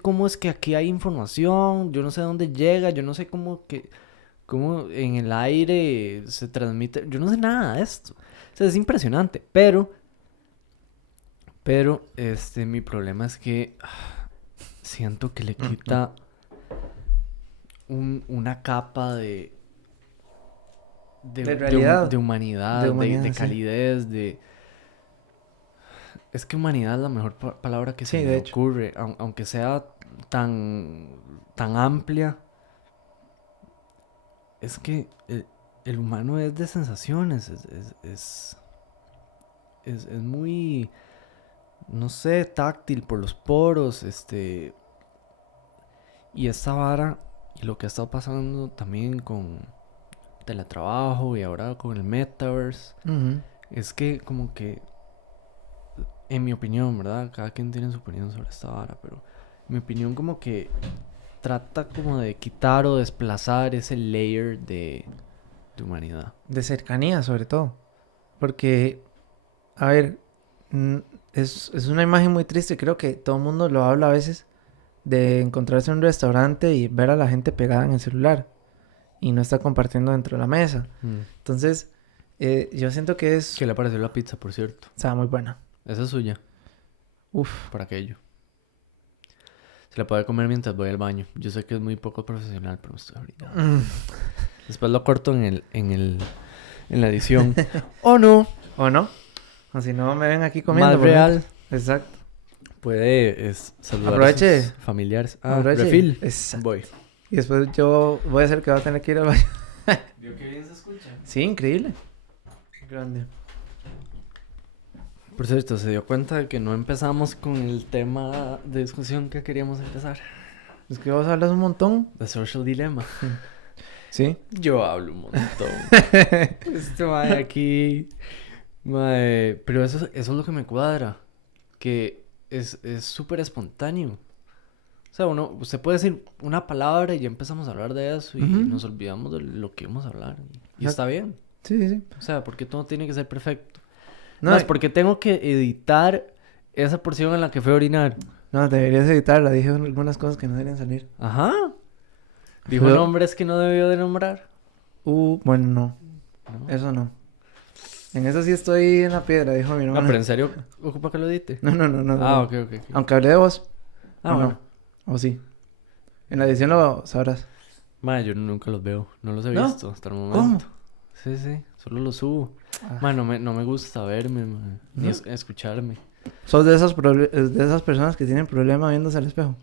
cómo es que aquí hay información, yo no sé dónde llega, yo no sé cómo en el aire se transmite, yo no sé nada de esto. O sea, es impresionante, pero, mi problema es que siento que le quita una capa de realidad. de humanidad, De de humanidad, sí. calidez, de... Es que humanidad es la mejor palabra que Sí, se de me hecho. ocurre, aunque sea tan amplia. Es que el humano es de sensaciones, es muy, no sé, táctil por los poros, y esta vara, y lo que ha estado pasando también con teletrabajo y ahora con el metaverse, Ujú. es que como que, en mi opinión, ¿verdad? Cada quien tiene su opinión sobre esta vara, pero en mi opinión como que trata como de quitar o desplazar ese layer de humanidad. De cercanía, sobre todo. Porque, a ver, es una imagen muy triste. Creo que todo el mundo lo habla a veces de encontrarse en un restaurante y ver a la gente pegada en el celular y no está compartiendo dentro de la mesa. Entonces, yo siento que es... ¿Qué le pareció la pizza, por cierto? Estaba muy buena. Esa es suya, Uf. por aquello. Se la puede comer mientras voy al baño. Yo sé que es muy poco profesional, pero me estoy ahorita. Después lo corto en la edición. ¿O no? ¿O no? O si no, me ven aquí comiendo. Más por real. dentro. Exacto. Puede saludar Aproveche. a sus familiares. Ah, Aproveche. refil. Exacto. Voy. Y después yo voy a ser que va a tener que ir al baño. ¿Vio que bien se escucha? Sí, increíble. Grande. Por cierto, ¿se dio cuenta de que no empezamos con el tema de discusión que queríamos empezar? Es que vos hablas un montón. The Social Dilemma. Sí. Yo hablo un montón. Este mae aquí... Mae... Pero eso es lo que me cuadra. Que es súper espontáneo. O sea, usted puede decir una palabra y ya empezamos a hablar de eso y Ujú. nos olvidamos de lo que íbamos a hablar. Y está bien. Sí, sí, sí. O sea, porque todo tiene que ser perfecto. No, No, es porque tengo que editar esa porción en la que fue a orinar. no, deberías editarla. Dije algunas cosas que no deberían salir. Ajá. Dijo Pero- nombres que no debió de nombrar. Bueno, no. ¿No? Eso no. En eso sí estoy en la piedra, dijo mi No, hermana. pero en serio, ¿ocupa que lo edite? No. Ah, no. ok, ok. Aunque hablé de vos. Ah, ¿O bueno. no? ¿O sí? En la edición lo sabrás. Mae, yo nunca los veo. No los he ¿No? visto hasta el ¿Cómo? momento. Sí, solo los subo. Ah. Mae, no me gusta verme, mae, ni ¿No? escucharme. ¿Sos de esas personas que tienen problema viéndose al espejo?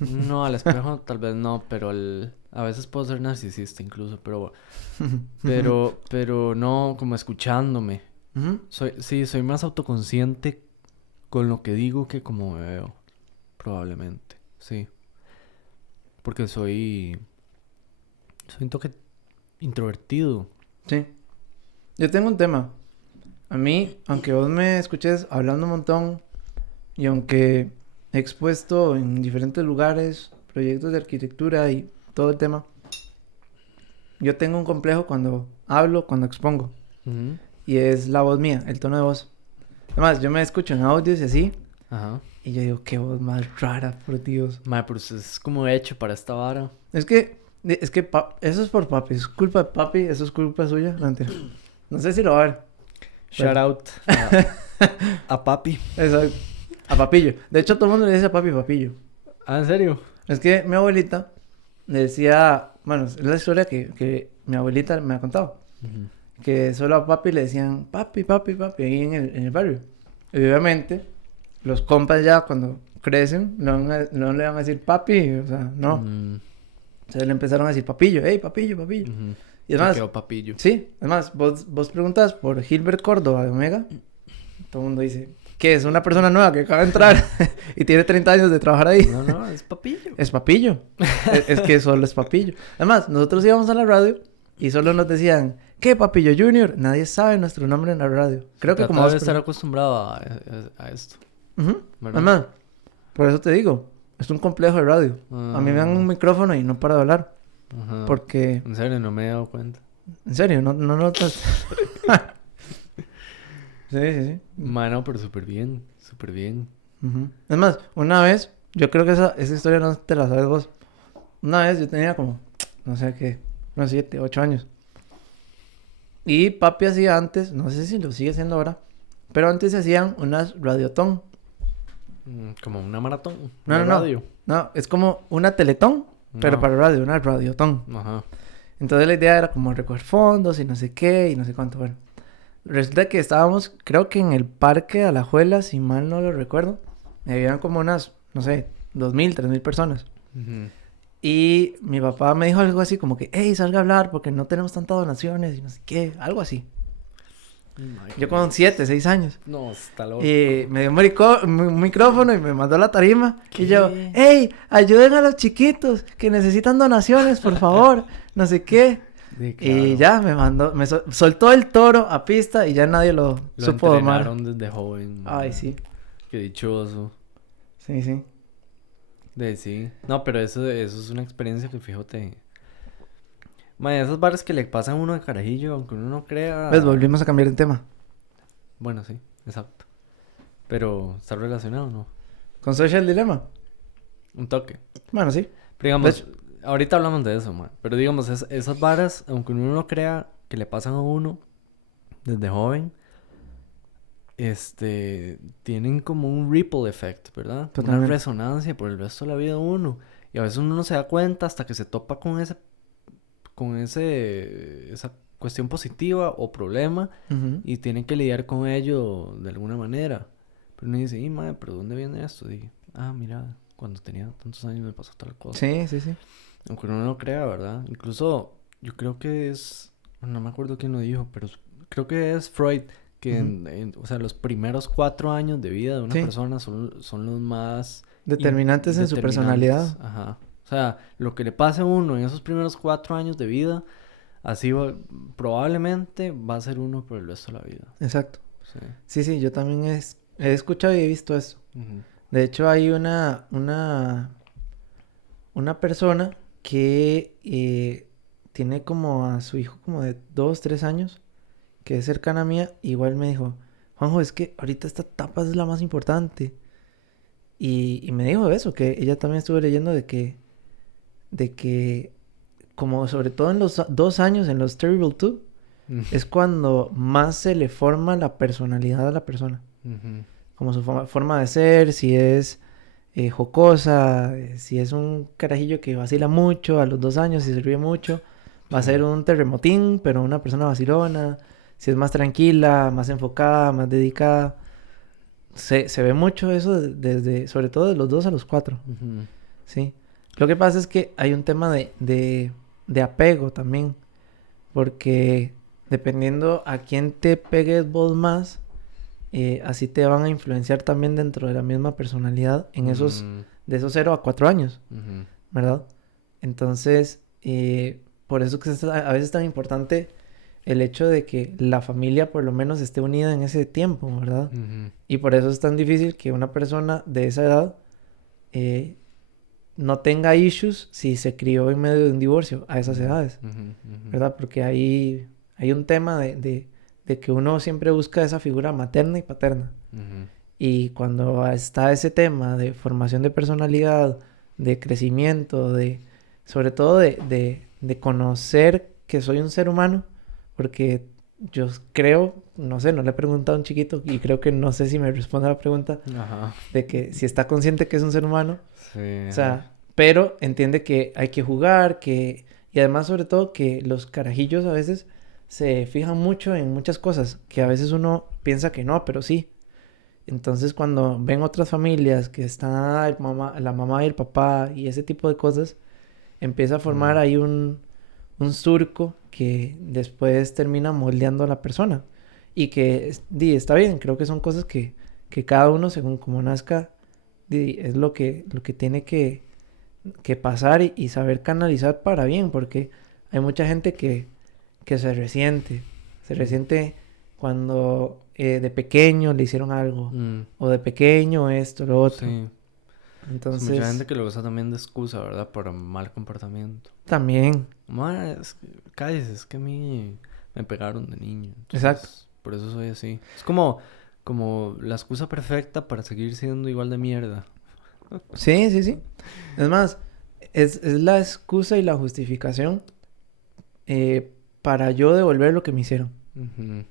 No, al espejo tal vez no, pero a veces puedo ser narcisista incluso, pero no como escuchándome. Ujú. Soy más autoconsciente con lo que digo que como me veo, probablemente, sí. Porque soy un toque introvertido. Sí. Yo tengo un tema. A mí, aunque vos me escuches hablando un montón y aunque he expuesto en diferentes lugares, proyectos de arquitectura y todo el tema, yo tengo un complejo cuando hablo, cuando expongo. Ujú. Y es la voz mía, el tono de voz. Además, yo me escucho en audios y así, Ajá. y yo digo, qué voz más rara, por Dios. Mae, pero es como hecho para esta vara. Es que eso es por papi, es culpa de papi, eso es culpa suya. No, mentira. No sé si lo va a ver. Shout out a papi. Exacto. A papillo. De hecho, todo el mundo le dice a papi papillo. Ah, ¿en serio? Es que mi abuelita le decía, bueno, es la historia que mi abuelita me ha contado. Ujú. Que solo a papi le decían papi ahí en el barrio. Y obviamente, los compas ya cuando crecen no le van a decir papi, o sea, no. Mm, Entonces le empezaron a decir papillo, hey, papillo. ujú. Y Se además, quedó papillo. sí, además, vos preguntas por Gilbert Córdoba de Omega, todo el mundo dice que es una persona nueva que acaba de entrar y tiene 30 años de trabajar ahí. No, es papillo. Es papillo. Es que solo es papillo. Además, nosotros íbamos a la radio y solo nos decían, ¿qué papillo Junior? Nadie sabe nuestro nombre en la radio. Creo que como debe vos, estar acostumbrado a esto. Ujú. ¿Verdad? Además, por eso te digo, es un complejo de radio. A mí me dan un micrófono y no paro de hablar. Ajá. Porque, En serio, no me he dado cuenta. en serio, no notas. Sí. Mano, pero súper bien. Súper bien. Ujú. Es más, una vez, yo creo que esa historia no te la sabes vos. Una vez yo tenía como, no sé qué, unos 7, 8 años. Y papi hacía antes, no sé si lo sigue haciendo ahora, pero antes se hacían unas radiotón. Como una maratón. No, de no, no. radio. No, es como una teletón, pero No. para radio, una radiotón. Ajá. Entonces la idea era como recoger fondos y no sé qué y no sé cuánto. Bueno, resulta que estábamos, creo que en el Parque de Alajuela, si mal no lo recuerdo. Y habían como unas, no sé, 2,000, 3,000 personas. Ujú. Y mi papá me dijo algo así como que, hey, salga a hablar porque no tenemos tantas donaciones y no sé qué, algo así. Yo con 7, 6 años. No, está loco. Y me dio un micrófono y me mandó a la tarima. ¿Qué? Y yo, hey, ayuden a los chiquitos que necesitan donaciones, por favor. No sé qué. Sí, Y claro. ya me mandó, soltó el toro a pista y ya nadie lo supo domar. entrenaron desde joven. Ay, sí. Qué dichoso. Sí. Sí. No, pero eso es una experiencia que fíjate. Mae, esas barras que le pasan a uno de carajillo, aunque uno no crea. Pues volvimos a cambiar de tema. Bueno, sí, exacto. Pero está relacionado, ¿no? Con Social Dilemma. Un toque. Bueno, sí. Pero digamos, ahorita hablamos de eso, man. Pero digamos, esas varas, aunque uno no crea que le pasan a uno desde joven, tienen como un ripple effect, ¿verdad? Totalmente. Una resonancia por el resto de la vida de uno. Y a veces uno no se da cuenta hasta que se topa con esa cuestión positiva o problema Ujú. y tiene que lidiar con ello de alguna manera. Pero uno dice, madre, ¿pero dónde viene esto? Y, mira, cuando tenía tantos años me pasó tal cosa. Sí. Aunque uno no lo crea, ¿verdad? Incluso, yo creo que no me acuerdo quién lo dijo, pero creo que es Freud, que Ujú. o sea, los primeros 4 años de vida de una Sí. persona son los más Determinantes en su personalidad. Ajá. O sea, lo que le pase a uno en esos primeros 4 años de vida, así probablemente va a ser uno por el resto de la vida. Exacto. Sí. Sí, yo también he escuchado y he visto eso. Ujú. De hecho, hay una persona que tiene como a su hijo como de 2, 3 años, que es cercana a mía, igual me dijo, Juanjo, es que ahorita esta etapa es la más importante. Y me dijo eso, que ella también estuvo leyendo de que como sobre todo en los 2 años, en los Terrible 2, es cuando más se le forma la personalidad a la persona. Ujú. Como su forma de ser, si es jocosa, si es un carajillo que vacila mucho a los 2 años y se ríe mucho, va a Sí. ser un terremotín, pero una persona vacilona. Si es más tranquila, más enfocada, más dedicada. Se ve mucho eso desde, sobre todo de los 2 a los 4, Ujú. ¿sí? Lo que pasa es que hay un tema de apego también, porque dependiendo a quién te pegues vos más, así te van a influenciar también dentro de la misma personalidad en esos, Mm, de esos 0 a 4 años, ujú. ¿verdad? Entonces, por eso que a veces es tan importante el hecho de que la familia por lo menos esté unida en ese tiempo, ¿verdad? Ujú. Y por eso es tan difícil que una persona de esa edad eh, no tenga issues si se crió en medio de un divorcio a esas Ujú. edades, Ujú. Ujú. ¿verdad? Porque hay un tema de que uno siempre busca esa figura materna y paterna. Ujú. Y cuando está ese tema de formación de personalidad, de crecimiento, sobre todo de conocer que soy un ser humano, porque yo creo, no sé, no le he preguntado a un chiquito y creo que no sé si me responde a la pregunta Ajá. de que si está consciente que es un ser humano, Sí. o Ajá. sea, pero entiende que hay que jugar, y además sobre todo que los carajillos a veces se fijan mucho en muchas cosas, que a veces uno piensa que no, pero sí. Entonces, cuando ven otras familias que está la mamá y el papá y ese tipo de cosas, empieza a formar Mm. ahí un surco que después termina moldeando a la persona. Y que, está bien, creo que son cosas que cada uno, según como nazca, es lo que tiene que pasar y saber canalizar para bien, porque hay mucha gente que se Mm. resiente cuando de pequeño le hicieron algo, Mm. o de pequeño esto, lo otro. Sí. Es mucha gente Entonces, que lo usa también de excusa, ¿verdad? Por mal comportamiento. también, Ma, cállese, es que a mí me pegaron de niño. exacto. Entonces, por eso soy así. Es como la excusa perfecta para seguir siendo igual de mierda. Sí, sí, sí. Es más, es la excusa y la justificación para yo devolver lo que me hicieron. Ujú.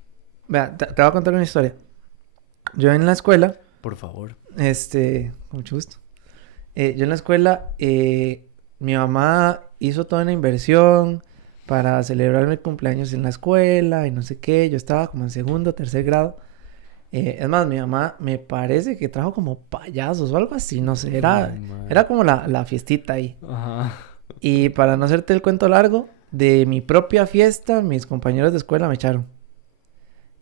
Vea, te voy a contar una historia. Yo en la escuela, Por favor. con mucho gusto. Yo en la escuela, mi mamá hizo toda una inversión para celebrar mi cumpleaños en la escuela y no sé qué. Yo estaba como en segundo, tercer grado. Es más, mi mamá me parece que trajo como payasos o algo así, no sé. Ay, Era, madre. era como la fiestita ahí. Ajá. Y para no hacerte el cuento largo, de mi propia fiesta, mis compañeros de escuela me echaron.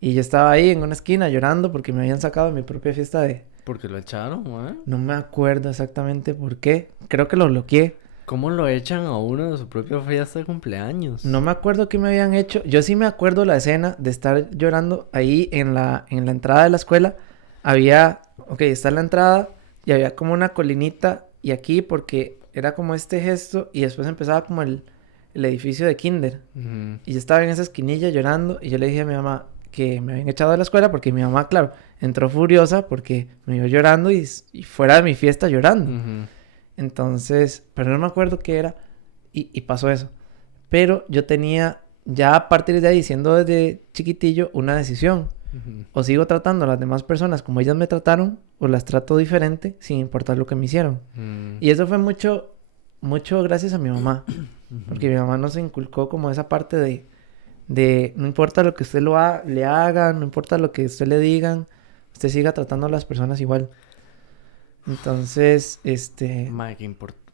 Y yo estaba ahí en una esquina llorando porque me habían sacado de mi propia fiesta de... Porque lo echaron, ¿eh? No me acuerdo exactamente por qué. Creo que lo bloqueé. ¿Cómo lo echan a uno de su propia fiesta de cumpleaños? No me acuerdo qué me habían hecho. Yo sí me acuerdo la escena de estar llorando ahí en la entrada de la escuela. Había, ok, está la entrada y había como una colinita y aquí porque era como este gesto y después empezaba como el edificio de kinder. Ujú. Y yo estaba en esa esquinilla llorando y yo le dije a mi mamá que me habían echado de la escuela porque mi mamá, claro, entró furiosa porque me vio llorando y fuera de mi fiesta llorando. Ujú. Entonces, pero no me acuerdo qué era y pasó eso. Pero yo tenía ya a partir de ahí, siendo desde chiquitillo, una decisión. Ujú. O sigo tratando a las demás personas como ellas me trataron o las trato diferente sin importar lo que me hicieron. Mm. Y eso fue mucho, mucho gracias a mi mamá. Ujú. Porque mi mamá nos inculcó como esa parte de no importa lo que usted le haga, no importa lo que usted le digan, usted siga tratando a las personas igual. Entonces, Mae,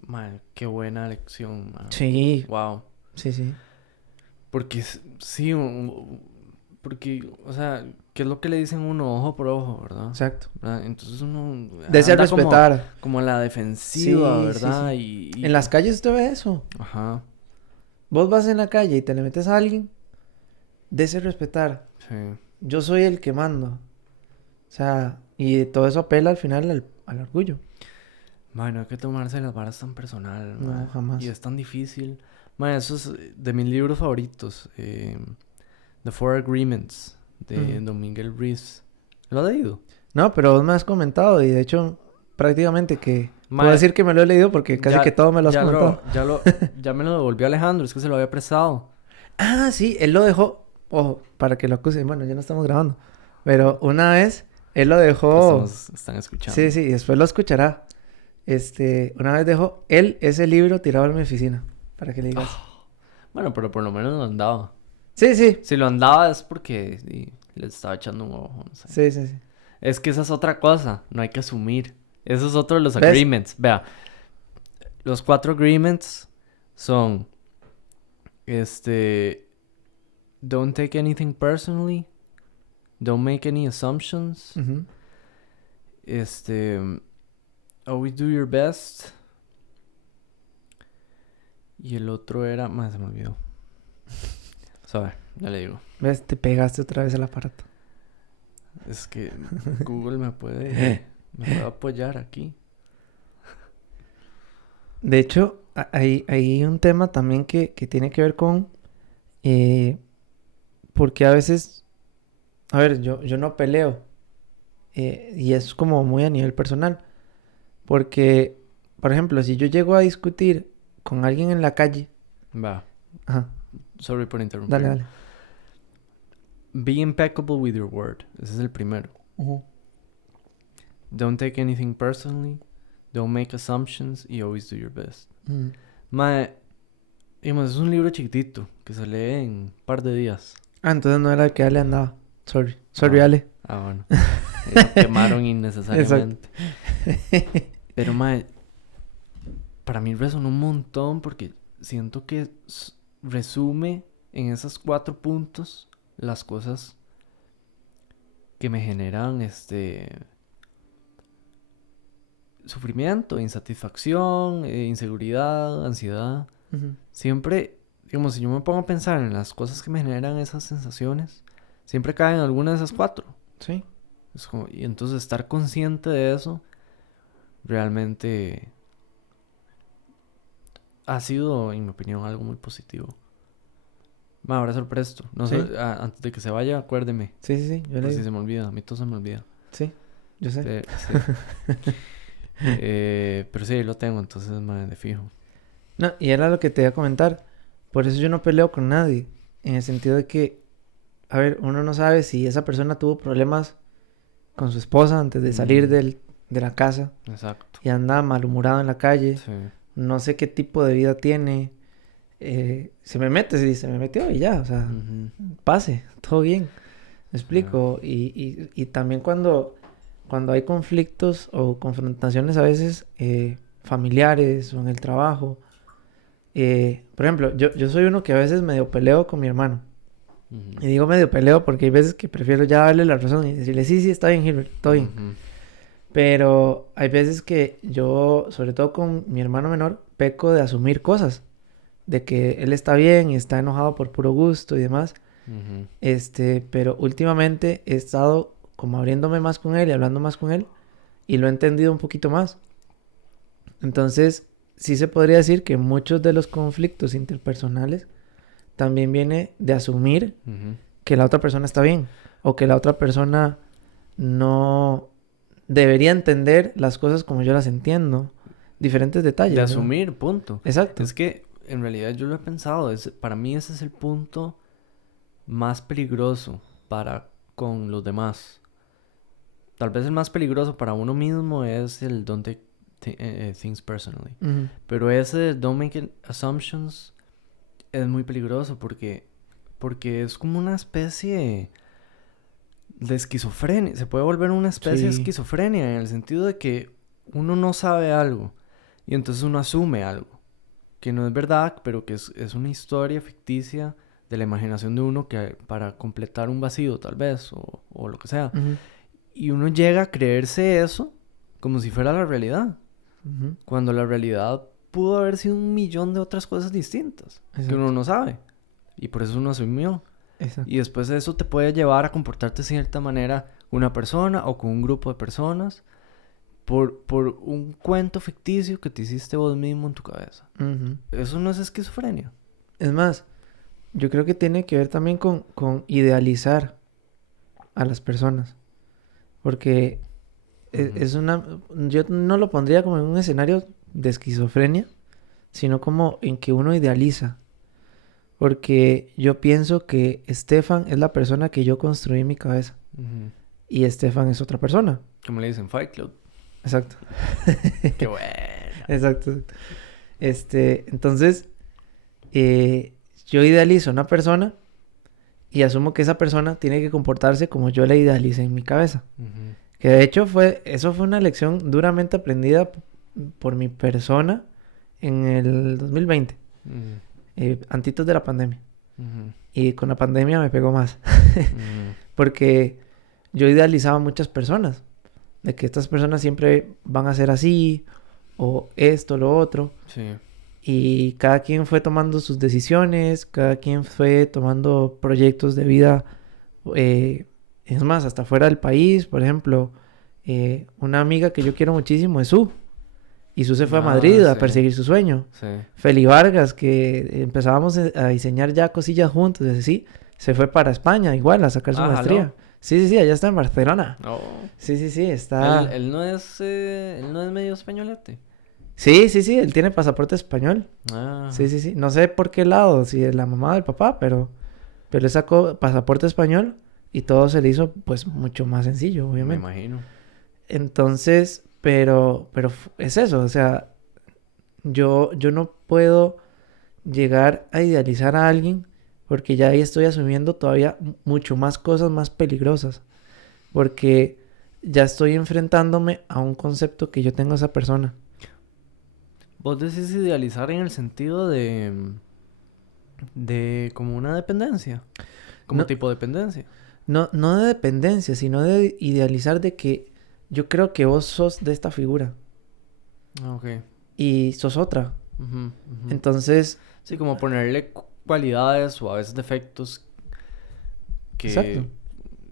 mae, qué buena lección, mae. sí, Wow. sí, sí, Porque sí, porque, o sea, ¿qué es lo que le dicen uno ojo por ojo, verdad? exacto. ¿Verdad? Entonces uno Desea anda respetar. como a la defensiva, Sí, sí, ¿verdad? sí. Y... En las calles usted ve eso. Ajá, Vos vas en la calle y te le metes a alguien, desea respetar. sí. Yo soy el que mando. O sea, y todo eso apela al final al orgullo. Mae, no hay que tomarse las varas tan personal, No, mae. jamás. Y es tan difícil. Mae, eso es de mis libros favoritos. The Four Agreements, de Ujú. Don Miguel Ruiz. ¿Lo has leído? No, pero vos me has comentado y de hecho prácticamente que puedo Mae, decir que me lo he leído porque casi que todo me lo has comentado. ya me lo devolvió Alejandro, es que se lo había prestado. Ah, sí, él lo dejó. ojo, para que lo acusen, bueno, ya no estamos grabando, pero una vez él lo dejó... Están escuchando. Sí, sí, y después lo escuchará. Una vez dejó él ese libro tirado en mi oficina, para que le digas. Bueno, pero por lo menos lo andaba. Sí, sí. Si lo andaba es porque le estaba echando un ojo, no sé. Sí, sí, sí. Es que esa es otra cosa, no hay que asumir. Eso es otro de los ¿Ves? agreements. Vea, los 4 agreements son, don't take anything personally, don't make any assumptions, Ujú. always do your best. Y el otro era, más se me olvidó. Sabe, ya le digo. ¿Ves? Te pegaste otra vez el aparato. Es que Google me puede apoyar aquí. De hecho, hay un tema también que tiene que ver con... porque a veces... A ver, yo no peleo. Y es como muy a nivel personal. Porque, por ejemplo, si yo llego a discutir con alguien en la calle... Va, Ajá, sorry por interrumpir. dale, dale. Be impeccable with your word. Ese es el primero. Ujú. Don't take anything personally. Don't make assumptions. Y always do your best. Mm. Mae, digamos, es un libro chiquitito que se lee en un par de días. Ah, entonces no era el que Ale andaba. Sorry, Ah. Ale. Ah, bueno. Lo quemaron innecesariamente. Pero, mae, para mí resonó un montón porque siento que resume en esos 4 puntos las cosas que me generan sufrimiento, insatisfacción, inseguridad, ansiedad. Ujú. Siempre, digamos, si yo me pongo a pensar en las cosas que me generan esas sensaciones, siempre caen en alguna de esas 4. Sí. Es como, y entonces estar consciente de eso realmente ha sido, en mi opinión, algo muy positivo. Ma, ahora sorpresa esto. No Sí. sé, antes de que se vaya, acuérdeme. Sí, sí, sí. Yo Por le si digo. se me olvida. A mí todo se me olvida. Sí, yo sé. Sí. Pero sí, ahí lo tengo, entonces, ma, de fijo. No, y era lo que te iba a comentar. Por eso yo no peleo con nadie. En el sentido de que, a ver, uno no sabe si esa persona tuvo problemas con su esposa antes de salir de la casa Exacto. y anda malhumorado en la calle. Sí. No sé qué tipo de vida tiene. Se me mete, se me metió y ya, o sea, pase, todo bien. Me explico. Y también cuando hay conflictos o confrontaciones a veces familiares o en el trabajo. Por ejemplo, yo soy uno que a veces medio peleo con mi hermano. Y digo medio peleo porque hay veces que prefiero ya darle la razón y decirle, sí, está bien, Gilbert, todo bien. Pero hay veces que yo, sobre todo con mi hermano menor, peco de asumir cosas. De que él está bien y está enojado por puro gusto y demás. Pero últimamente he estado como abriéndome más con él y hablando más con él. Y lo he entendido un poquito más. Entonces, sí se podría decir que muchos de los conflictos interpersonales también viene de asumir que la otra persona está bien. O que la otra persona no debería entender las cosas como yo las entiendo. Diferentes detalles. De ¿no? asumir, punto. Exacto. Es que en realidad yo lo he pensado. Para mí ese es el punto más peligroso con los demás. Tal vez el más peligroso para uno mismo es el don't take things personally. Uh-huh. Pero ese de don't make assumptions es muy peligroso porque es como una especie de esquizofrenia. Se puede volver una especie de esquizofrenia en el sentido de que uno no sabe algo y entonces uno asume algo que no es verdad, pero que es una historia ficticia de la imaginación de uno que para completar un vacío tal vez o lo que sea. Uh-huh. Y uno llega a creerse eso como si fuera la realidad. Uh-huh. Cuando la realidad pudo haber sido 1,000,000 de otras cosas distintas. Exacto. Que uno no sabe. Y por eso uno asumió. Exacto. Y después eso te puede llevar a comportarte de cierta manera con una persona o con un grupo de personas por un cuento ficticio que te hiciste vos mismo en tu cabeza. Uh-huh. Eso no es esquizofrenia. Es más, yo creo que tiene que ver también con idealizar a las personas. Porque es una... Yo no lo pondría como en un escenario de esquizofrenia, sino como en que uno idealiza. porque yo pienso que Stefan es la persona que yo construí en mi cabeza. Ujú. Y Stefan es otra persona. Como le dicen, Fight Club. Exacto. Qué bueno. Exacto. Entonces, yo idealizo a una persona y asumo que esa persona tiene que comportarse como yo la idealicé en mi cabeza. Ujú. Que de hecho eso fue una lección duramente aprendida por mi persona en el 2020, Ujú. antitos de la pandemia. Ujú. Y con la pandemia me pegó más, Ujú. porque yo idealizaba a muchas personas, de que estas personas siempre van a ser así, o esto, lo otro. Sí. Y cada quien fue tomando sus decisiones, cada quien fue tomando proyectos de vida, es más, hasta fuera del país. Por ejemplo, una amiga que yo quiero muchísimo es Su. Y Su se fue a Madrid a Sí. perseguir su sueño. Sí. Feli Vargas, que empezábamos a diseñar ya cosillas juntos, y así, se fue para España igual a sacar su maestría. ¿Jaló? Sí, allá está en Barcelona. Oh. Sí, está... Él no es medio españolete. Sí, él tiene pasaporte español. Ah. Sí. No sé por qué lado, si de la mamá o del papá, pero él sacó pasaporte español y todo se le hizo pues mucho más sencillo, Me obviamente. imagino. Entonces, pero es eso, o sea, yo no puedo llegar a idealizar a alguien porque ya ahí estoy asumiendo todavía mucho más cosas más peligrosas, porque ya estoy enfrentándome a un concepto que yo tengo a esa persona. Vos decís idealizar en el sentido de como una dependencia. Como No, tipo dependencia. no de dependencia, sino de idealizar de que yo creo que vos sos de esta figura Ah, ok. y sos otra. Ujú, ujú. Entonces, Sí, como ponerle cualidades o a veces defectos que exacto,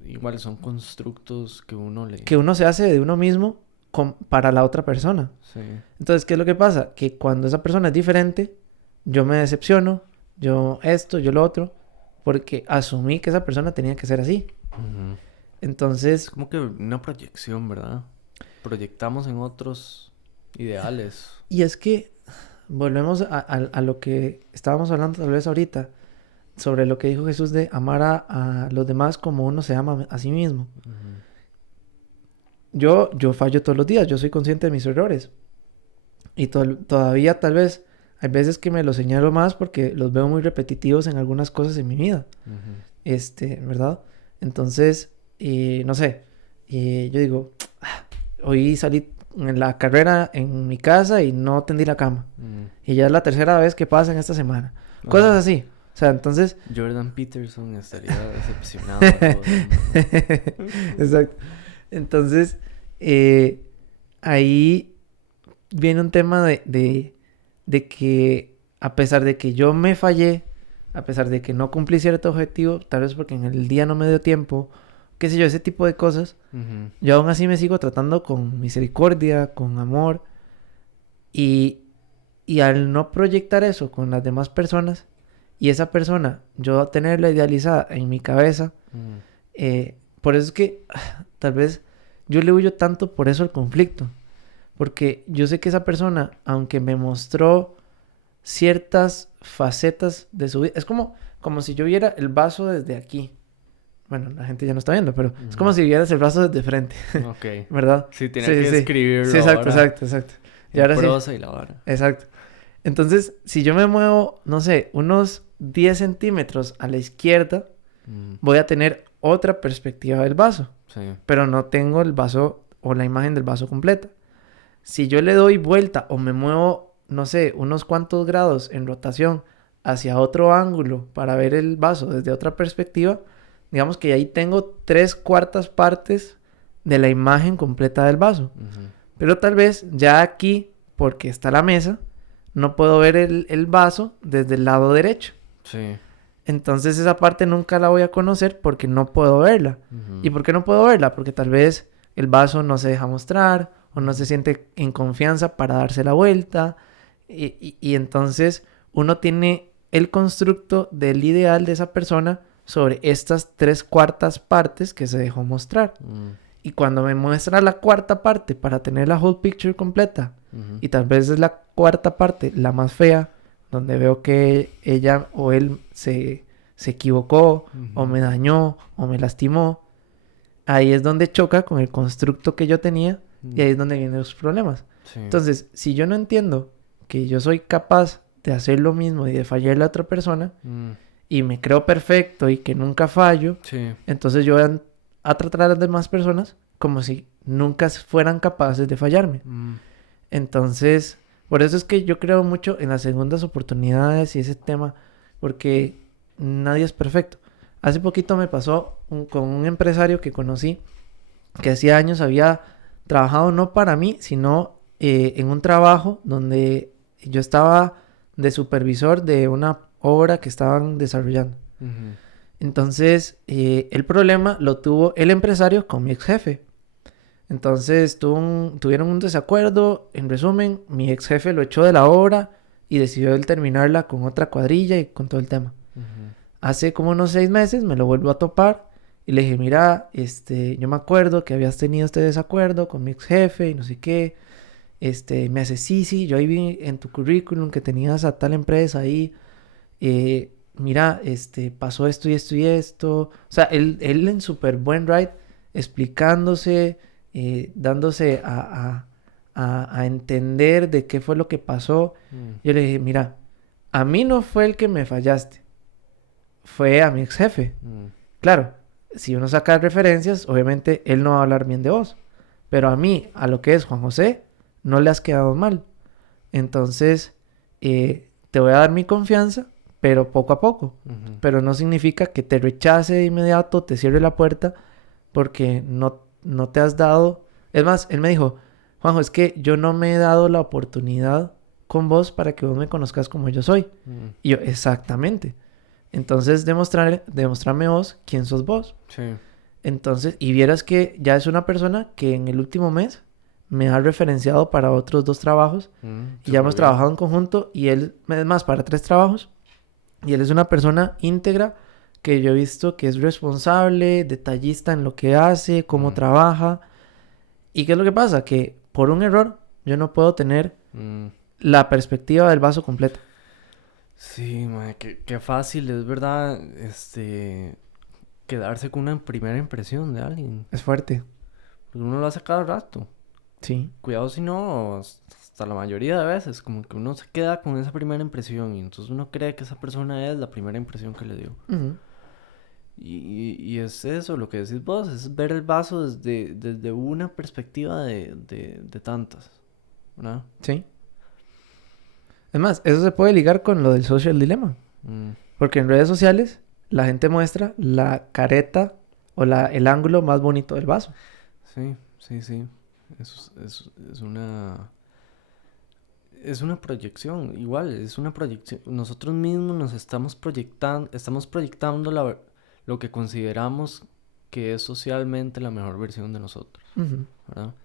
igual son constructos que uno le... que uno se hace de uno mismo para la otra persona. Sí. Entonces, ¿qué es lo que pasa? Que cuando esa persona es diferente, yo me decepciono, yo esto, yo lo otro, porque asumí que esa persona tenía que ser así. Ujú. Es Entonces, como que una proyección, ¿verdad? Proyectamos en otros ideales. y es que volvemos a lo que estábamos hablando tal vez ahorita, sobre lo que dijo Jesús de amar a los demás como uno se ama a sí mismo. Ujú. Yo fallo todos los días, yo soy consciente de mis errores. Y todavía tal vez hay veces que me los señalo más porque los veo muy repetitivos en algunas cosas en mi vida. Ujú. ¿Verdad? Entonces, no sé, yo digo, hoy salí en la carrera en mi casa y no tendí la cama. Mm. Y ya es la tercera vez que pasa en esta semana. Cosas Ajá. así. O sea, entonces... Jordan Peterson estaría decepcionado de todo eso, ¿no? Exacto. Entonces, ahí viene un tema de que a pesar de que yo me fallé, a pesar de que no cumplí cierto objetivo, tal vez porque en el día no me dio tiempo, qué sé yo, ese tipo de cosas, Ujú. yo aún así me sigo tratando con misericordia, con amor, y, y al no proyectar eso con las demás personas, y esa persona, yo tenerla idealizada en mi cabeza, Ujú. por eso es que tal vez yo le huyo tanto por eso al conflicto. Porque yo sé que esa persona, aunque me mostró ciertas facetas de su vida, es como si yo viera el vaso desde aquí. Bueno, la gente ya no está viendo, pero es como Ujú. si vieras el vaso desde frente, Ok. ¿verdad? Sí, tenía que escribirlo Sí, exacto. ahora Y en ahora sí, prosa y la vara. exacto. Entonces, si yo me muevo, no sé, unos 10 centímetros a la izquierda, voy a tener otra perspectiva del vaso, Sí. pero no tengo el vaso o la imagen del vaso completa. Si yo le doy vuelta o me muevo, no sé, unos cuantos grados en rotación hacia otro ángulo para ver el vaso desde otra perspectiva, digamos que ahí tengo 3/4 partes de la imagen completa del vaso. Ujú. Pero tal vez ya aquí, porque está la mesa, no puedo ver el vaso desde el lado derecho. Sí. Entonces esa parte nunca la voy a conocer porque no puedo verla. Ujú. ¿Y por qué no puedo verla? Porque tal vez el vaso no se deja mostrar o no se siente en confianza para darse la vuelta. Y entonces uno tiene el constructo del ideal de esa persona sobre estas 3/4 partes que se dejó mostrar. Mm. Y cuando me muestra la cuarta parte para tener la whole picture completa, Ujú. y tal vez es la cuarta parte la más fea donde veo que ella o él se equivocó, o me dañó, o me lastimó, ahí es donde choca con el constructo que yo tenía y ahí es donde vienen los problemas. Sí. Entonces, si yo no entiendo que yo soy capaz de hacer lo mismo y de fallarle a otra persona y me creo perfecto y que nunca fallo, Sí. entonces yo voy a tratar a las demás personas como si nunca fueran capaces de fallarme. Entonces, por eso es que yo creo mucho en las segundas oportunidades y ese tema, porque nadie es perfecto. Hace poquito me pasó con un empresario que conocí que hacía años había trabajado no para mí, sino en un trabajo donde yo estaba de supervisor de una obra que estaban desarrollando. Entonces, el problema lo tuvo el empresario con mi ex jefe. Entonces, tuvieron un desacuerdo. En resumen, mi ex jefe lo echó de la obra y decidió él terminarla con otra cuadrilla y con todo el tema. Hace como unos 6 meses me lo vuelvo a topar y le dije, mira, yo me acuerdo que habías tenido este desacuerdo con mi ex jefe y no sé qué. Me hace, sí, yo ahí vi en tu currículum que tenías a tal empresa ahí. Mira, pasó esto y esto y esto. O sea, él en súper buen ride, explicándose, dándose a entender de qué fue lo que pasó. Yo le dije, mira, a mí no fue el que me fallaste, fue a mi ex jefe. Claro, si uno saca referencias, obviamente él no va a hablar bien de vos. Pero a mí, a lo que es Juan José, no le has quedado mal. Entonces, te voy a dar mi confianza, pero poco a poco. Pero no significa que te rechace de inmediato, te cierre la puerta, porque no te has dado... Es más, él me dijo, Juanjo, es que yo no me he dado la oportunidad con vos para que vos me conozcas como yo soy. Y yo, exactamente. Entonces, demostrarme vos quién sos vos. Sí. Entonces, y vieras que ya es una persona que en el último mes me ha referenciado para otros 2 trabajos. Y ya hemos trabajado en conjunto. Y él, es más, para 3 trabajos. Y él es una persona íntegra que yo he visto que es responsable, detallista en lo que hace, cómo trabaja. ¿Y qué es lo que pasa? Que por un error yo no puedo tener la perspectiva del vaso completo. Sí, mae, qué fácil, es verdad, quedarse con una primera impresión de alguien. Es fuerte. Porque uno lo hace cada rato. Sí. Cuidado si no, hasta la mayoría de veces, como que uno se queda con esa primera impresión y entonces uno cree que esa persona es la primera impresión que le dio. Y es eso, lo que decís vos, es ver el vaso desde una perspectiva de tantas, ¿verdad? Sí. Es más, eso se puede ligar con lo del social dilemma. Porque en redes sociales la gente muestra la careta o el ángulo más bonito del vaso. Sí. Es una proyección, igual, es una proyección. Nosotros mismos nos estamos proyectando lo que consideramos que es socialmente la mejor versión de nosotros, ¿verdad?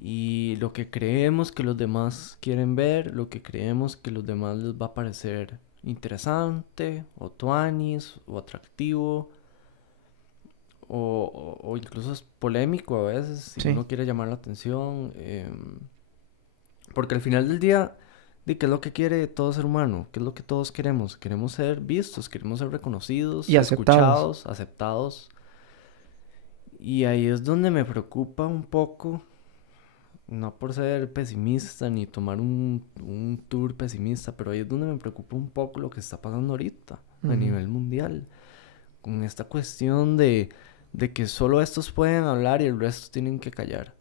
Y lo que creemos que los demás quieren ver, lo que creemos que los demás les va a parecer interesante, o tuanis, o atractivo, o incluso es polémico a veces, si uno quiere llamar la atención. Porque al final del día, ¿qué es lo que quiere todo ser humano? ¿Qué es lo que todos queremos? Queremos ser vistos, queremos ser reconocidos, y escuchados, aceptados. Y ahí es donde me preocupa un poco, no por ser pesimista ni tomar un tour pesimista, pero ahí es donde me preocupa un poco lo que está pasando ahorita a nivel mundial. Con esta cuestión de que solo estos pueden hablar y el resto tienen que callar.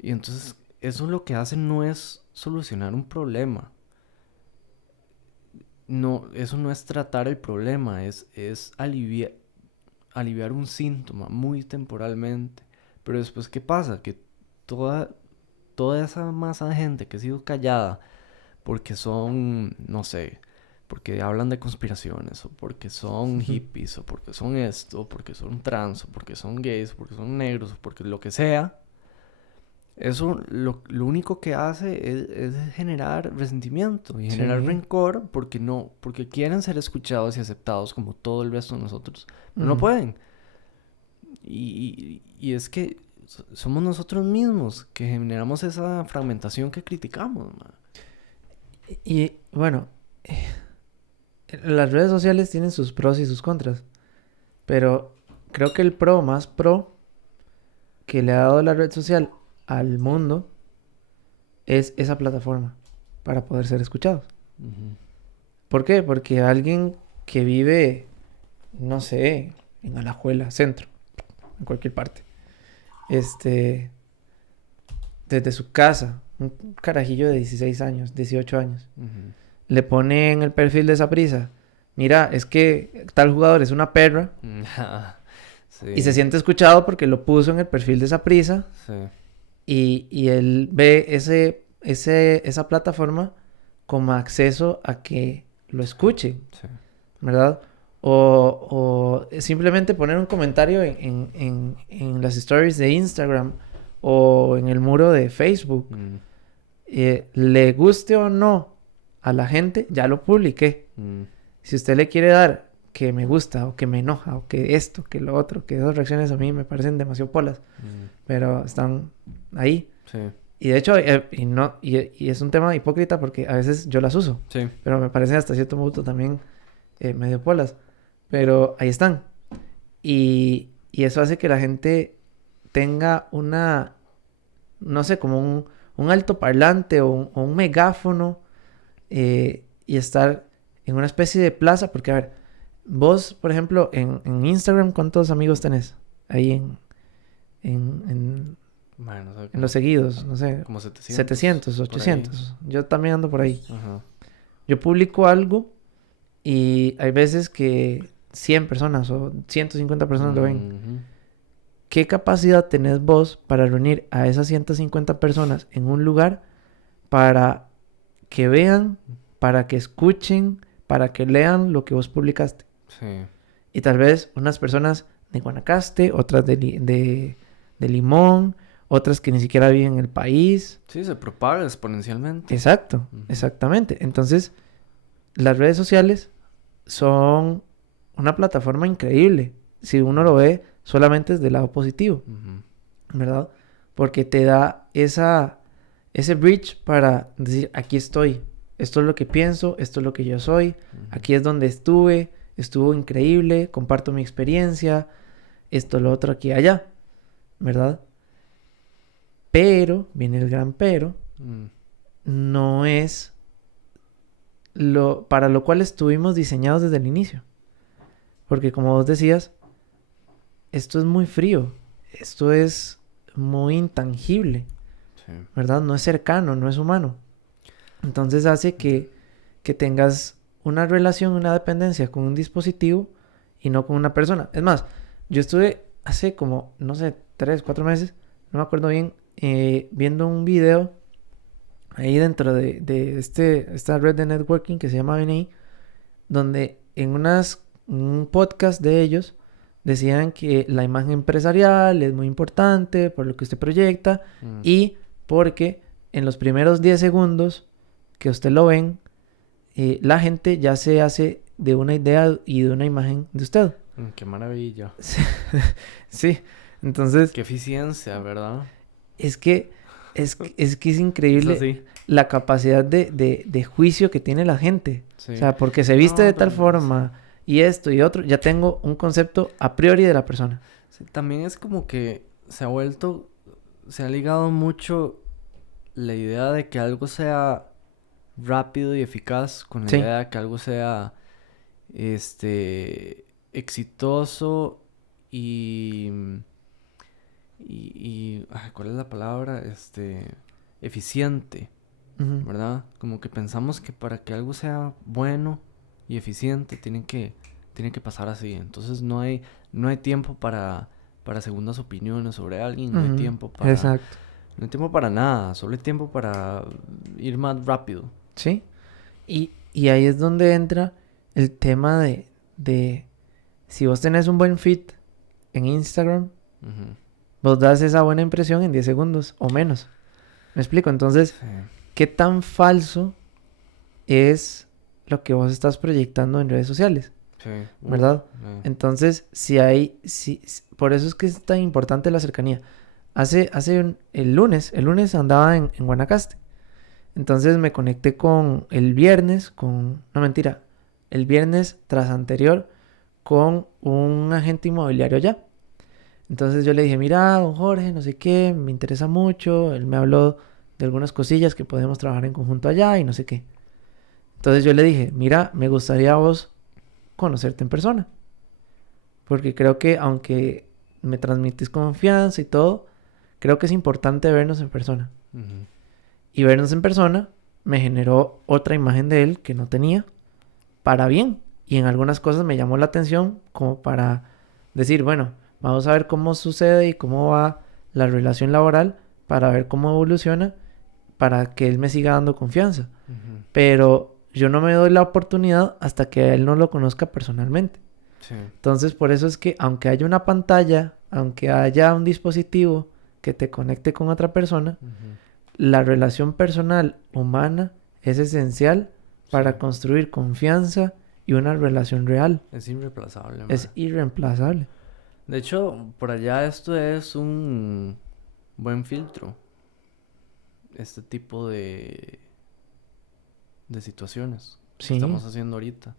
Y entonces eso lo que hace no es solucionar un problema. No, eso no es tratar el problema, es aliviar un síntoma muy temporalmente. Pero después, ¿qué pasa? Que toda esa masa de gente que ha sido callada porque son, no sé, porque hablan de conspiraciones, o porque son hippies, o porque son esto, o porque son trans, o porque son gays, o porque son negros, o porque lo que sea, eso lo único que hace es generar resentimiento y generar rencor porque quieren ser escuchados y aceptados como todo el resto de nosotros, pero no pueden. Y es que somos nosotros mismos que generamos esa fragmentación que criticamos, man. Y bueno, las redes sociales tienen sus pros y sus contras, pero creo que el más pro que le ha dado la red social al mundo es esa plataforma para poder ser escuchados. Ujú. ¿Por qué? Porque alguien que vive, no sé, en Alajuela, centro, en cualquier parte, desde su casa, un carajillo de 16 años, 18 años, Ujú. le pone en el perfil de Saprissa, mira, es que tal jugador es una perra, y se Sí, siente escuchado porque lo puso en el perfil de Saprissa, sí, y él ve esa plataforma como acceso a que lo escuche, sí. ¿verdad? O simplemente poner un comentario en las stories de Instagram o en el muro de Facebook. Mm, Le guste o no a la gente, ya lo publiqué. mm, Si usted le quiere dar que me gusta o que me enoja o que esto, que lo otro, que esas reacciones a mí me parecen demasiado polas, mm, pero están ahí. sí, Y de hecho, y es un tema hipócrita porque a veces yo las uso, sí. pero me parecen hasta cierto punto también medio polas. Pero ahí están. Y eso hace que la gente tenga no sé, como un altoparlante o un megáfono y estar en una especie de plaza. Porque, a ver, vos, por ejemplo, en Instagram, ¿cuántos amigos tenés? Ahí en, en, Bueno, no sé, en los seguidos, no sé, como 700. 700, Por ahí. 800. Yo también ando por ahí. Ajá. Yo publico algo y hay veces que 100 personas o 150 personas lo ven. Ujú. ¿Qué capacidad tenés vos para reunir a esas 150 personas en un lugar para que vean, para que escuchen, para que lean lo que vos publicaste? Sí, Y tal vez unas personas de Guanacaste, otras de Limón, otras que ni siquiera viven en el país. sí, se propaga exponencialmente. Exacto, Ujú. exactamente. Entonces, las redes sociales son una plataforma increíble si uno lo ve solamente desde el lado positivo, Ujú. ¿verdad? Porque te da ese bridge para decir, aquí estoy, esto es lo que pienso, esto es lo que yo soy, Ujú. aquí es donde estuvo increíble, comparto mi experiencia, esto, lo otro, aquí, allá, ¿verdad? Pero, viene el gran pero, Mm, no es para lo cual estuvimos diseñados desde el inicio. Porque como vos decías, esto es muy frío, esto es muy intangible, sí. ¿verdad? No es cercano, no es humano. Entonces hace que tengas una relación, una dependencia con un dispositivo y no con una persona. Es más, yo estuve hace como, no sé, 3, 4 meses, no me acuerdo bien, viendo un video ahí dentro de esta red de networking que se llama BNI, donde en un podcast de ellos decían que la imagen empresarial es muy importante por lo que usted proyecta Mm, y porque en los primeros 10 segundos que usted lo ven, la gente ya se hace de una idea y de una imagen de usted. qué maravilla. Sí, entonces Qué eficiencia, ¿verdad? es que es Eso increíble sí. la capacidad de juicio que tiene la gente. Sí. O sea, porque se viste No, de tal pero forma y esto y otro, ya tengo un concepto a priori de la persona. sí, también es como que se ha ligado mucho la idea de que algo sea rápido y eficaz con la Sí. idea de que algo sea exitoso y ¿cuál es la palabra? Eficiente, Ujú. ¿verdad? Como que pensamos que para que algo sea bueno y eficiente tiene que pasar así. Entonces no hay tiempo para segundas opiniones sobre alguien, no hay Ujú. tiempo para Exacto. no hay tiempo para nada, solo hay tiempo para ir más rápido. Sí. Y ahí es donde entra el tema de si vos tenés un buen fit en Instagram, Ujú. vos das esa buena impresión en 10 segundos o menos. ¿Me explico? Entonces, Sí, ¿qué tan falso es lo que vos estás proyectando en redes sociales? sí. ¿Verdad? Sí. Entonces, por eso es que es tan importante la cercanía. El lunes andaba en Guanacaste. Entonces me conecté con el viernes, no mentira, el viernes tras anterior con un agente inmobiliario allá. Entonces yo le dije, mira, don Jorge, no sé qué, me interesa mucho. Él me habló de algunas cosillas que podemos trabajar en conjunto allá y no sé qué. Entonces yo le dije, mira, me gustaría a vos conocerte en persona. Porque creo que aunque me transmitís confianza y todo, creo que es importante vernos en persona. Ujú. Y vernos en persona me generó otra imagen de él que no tenía para bien. Y en algunas cosas me llamó la atención como para decir, bueno, vamos a ver cómo sucede y cómo va la relación laboral para ver cómo evoluciona para que él me siga dando confianza. Ujú. Pero yo no me doy la oportunidad hasta que él no lo conozca personalmente. Sí. Entonces, por eso es que aunque haya una pantalla, aunque haya un dispositivo que te conecte con otra persona, Ujú. la relación personal humana es esencial para Sí. construir confianza y una relación real. Es irreemplazable, Es mae. irreemplazable. De hecho, por allá esto es un buen filtro. Este tipo de situaciones que Sí, estamos haciendo ahorita,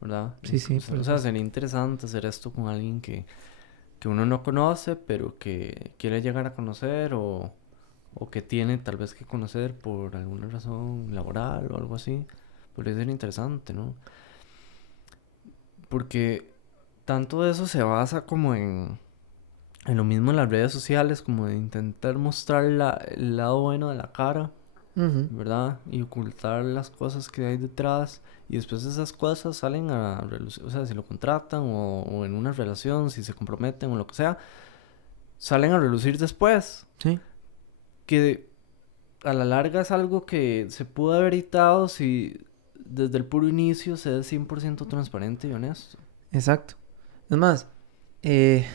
¿verdad? sí, sí, por O sea, supuesto. sería interesante hacer esto con alguien que uno no conoce, pero que quiere llegar a conocer o que tiene tal vez que conocer por alguna razón laboral o algo así. Podría ser interesante, ¿no? Porque tanto de eso se basa como en lo mismo en las redes sociales, como de intentar mostrar el lado bueno de la cara, Ujú. ¿verdad? Y ocultar las cosas que hay detrás. Y después esas cosas salen a relucir, o sea, si lo contratan o en una relación, si se comprometen o lo que sea, salen a relucir después. Sí, Que a la larga es algo que se pudo haber evitado si desde el puro inicio se es 100% transparente y honesto. exacto. Es más, eh,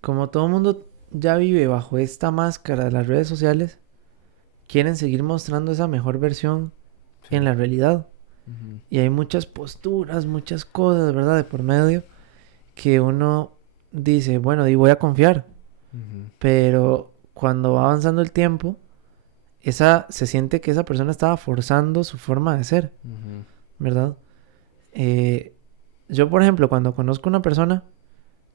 como todo el mundo ya vive bajo esta máscara de las redes sociales, quieren seguir mostrando esa mejor versión Sí. en la realidad. Ujú. Y hay muchas posturas, muchas cosas, ¿verdad? De por medio que uno dice, bueno, y voy a confiar. Ujú. Pero cuando va avanzando el tiempo, se siente que esa persona estaba forzando su forma de ser, Ujú. ¿verdad? Eh, yo, por ejemplo, cuando conozco a una persona,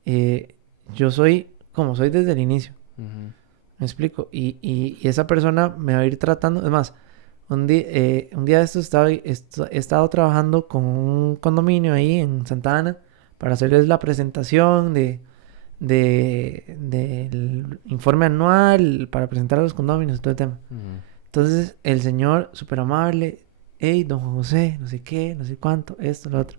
eh, yo soy como soy desde el inicio. Ujú. ¿Me explico? Y esa persona me va a ir tratando. Es más, un día de estos he estado trabajando con un condominio ahí en Santa Ana para hacerles la presentación del informe anual para presentar a los condominios y todo el tema. Ujú. Entonces, el señor, súper amable, hey, don José, no sé qué, no sé cuánto, esto, lo otro.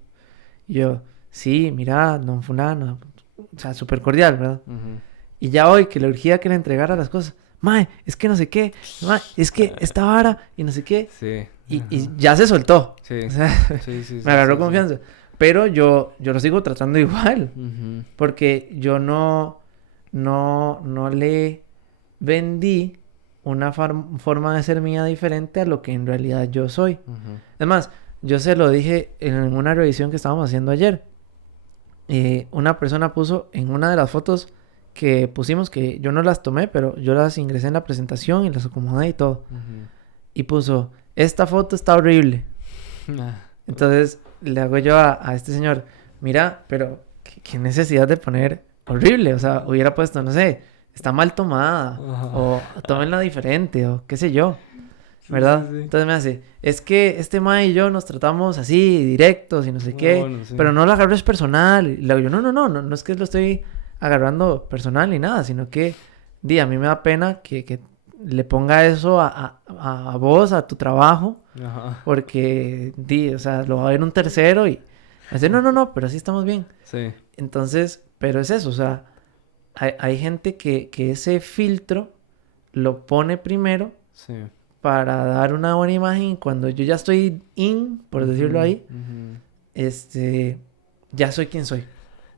Y yo, sí, mira, don fulano, o sea, súper cordial, ¿verdad? Ujú. Y ya hoy que le urgía que le entregara las cosas. Mae, es que no sé qué. Mae, es que esta vara y no sé qué. Sí. Y Ajá. ya se soltó. Sí. O sea, Sí, sí, me sí, agarró sí, sí. confianza. Pero yo lo sigo tratando igual. Ujú. Porque yo no le vendí una forma de ser mía diferente a lo que en realidad yo soy. Ujú. Además, yo se lo dije en una revisión que estábamos haciendo ayer. Una persona puso en una de las fotos que pusimos, que yo no las tomé, pero yo las ingresé en la presentación y las acomodé y todo. Ujú. Y puso, esta foto está horrible. Ah. Entonces le hago yo a este señor, mira, pero ¿qué necesidad de poner horrible? O sea, hubiera puesto, no sé, está mal tomada, o Ajá. tómenla diferente, o qué sé yo, Sí, sí, ¿verdad? sí. Entonces me hace, es que este mae y yo nos tratamos así, directos y no sé Ah, qué, bueno, sí. pero no lo agarres personal. Y le digo yo, no es que lo estoy agarrando personal ni nada, sino que, di, a mí me da pena que le ponga eso a vos, a tu trabajo, Ajá. porque, di, o sea, lo va a ver un tercero y me dice, no, pero así estamos bien. Sí. Entonces, pero es eso, o sea, hay gente que ese filtro lo pone primero Sí. para dar una buena imagen y cuando yo ya estoy in, por decirlo Ujú. ahí, Ujú. este, ya soy quien soy.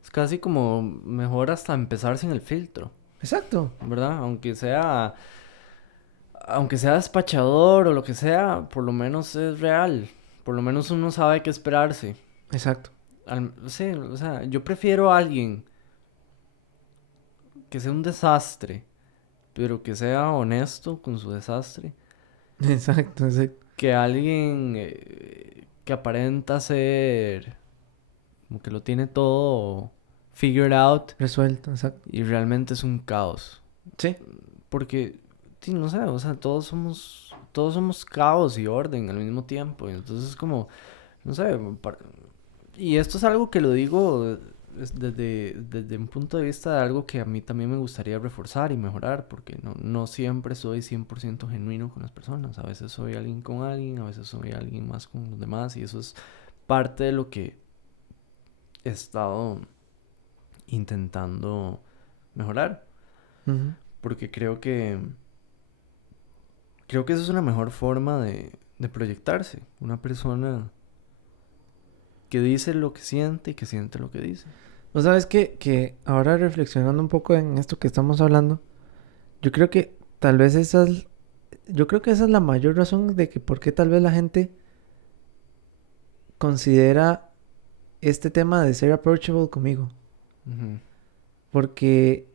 Es casi como mejor hasta empezar sin el filtro, Exacto, ¿verdad? Aunque sea despachador o lo que sea, por lo menos es real. Por lo menos uno sabe qué esperarse. exacto. Sí, o sea, yo prefiero a alguien que sea un desastre, pero que sea honesto con su desastre, Exacto, exacto. Que alguien que aparenta ser como que lo tiene todo figured out Resuelto, exacto. y realmente es un caos. Sí. Porque, sí, no sé, o sea, todos somos caos y orden al mismo tiempo. Y entonces es como, no sé, y esto es algo que lo digo desde un punto de vista de algo que a mí también me gustaría reforzar y mejorar, porque no siempre soy 100% genuino con las personas. A veces soy alguien con alguien, a veces soy alguien más con los demás, y eso es parte de lo que he estado intentando mejorar, Ujú. porque creo que eso es una mejor forma de proyectarse. Una persona que dice lo que siente y que siente lo que dice. Vos sabes que ahora reflexionando un poco en esto que estamos hablando, yo creo que tal vez yo creo que esa es la mayor razón de que por qué tal vez la gente considera este tema de ser approachable conmigo. Ujú. Porque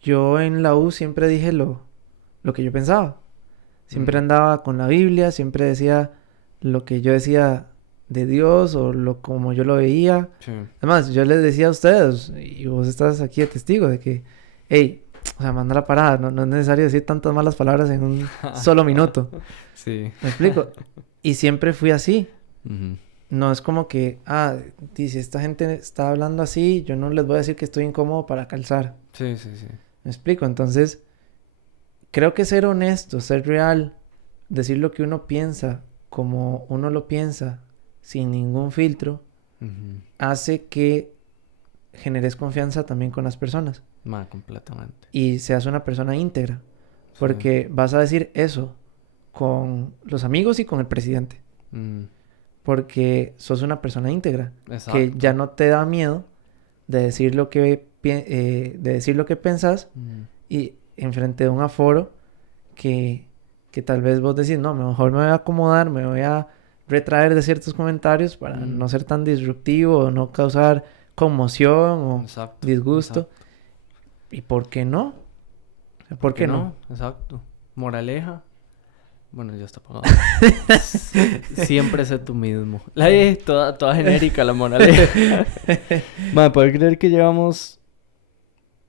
yo en la U siempre dije lo que yo pensaba. Siempre andaba con la Biblia, siempre decía lo que yo decía de Dios o como yo lo veía. Sí. Además, yo les decía a ustedes, y vos estás aquí de testigo, de que, hey, o sea, manda la parada, no es necesario decir tantas malas palabras en un solo minuto. Sí. ¿Me explico? Y siempre fui así. Ujú. No es como que, si esta gente está hablando así, yo no les voy a decir que estoy incómodo para calzar. Sí, sí, sí. ¿Me explico? Entonces, creo que ser honesto, ser real, decir lo que uno piensa, como uno lo piensa, sin ningún filtro, Ujú. hace que generes confianza también con las personas. Completamente. Y seas una persona íntegra. Sí. Porque vas a decir eso con los amigos y con el presidente. Mm, Porque sos una persona íntegra. Que exacto. ya no te da miedo de decir lo que, de decir lo que pensás Mm, y enfrente de un aforo que tal vez vos decís, no, mejor me voy a acomodar, me voy a retraer de ciertos comentarios para no ser tan disruptivo o no causar conmoción o exacto. disgusto. Exacto. ¿Y por qué no? O sea, ¿por qué no? Exacto. Moraleja. Bueno, ya está apagado. Siempre sé tú mismo. Toda genérica la moraleja. Madre, ¿puedes creer que llevamos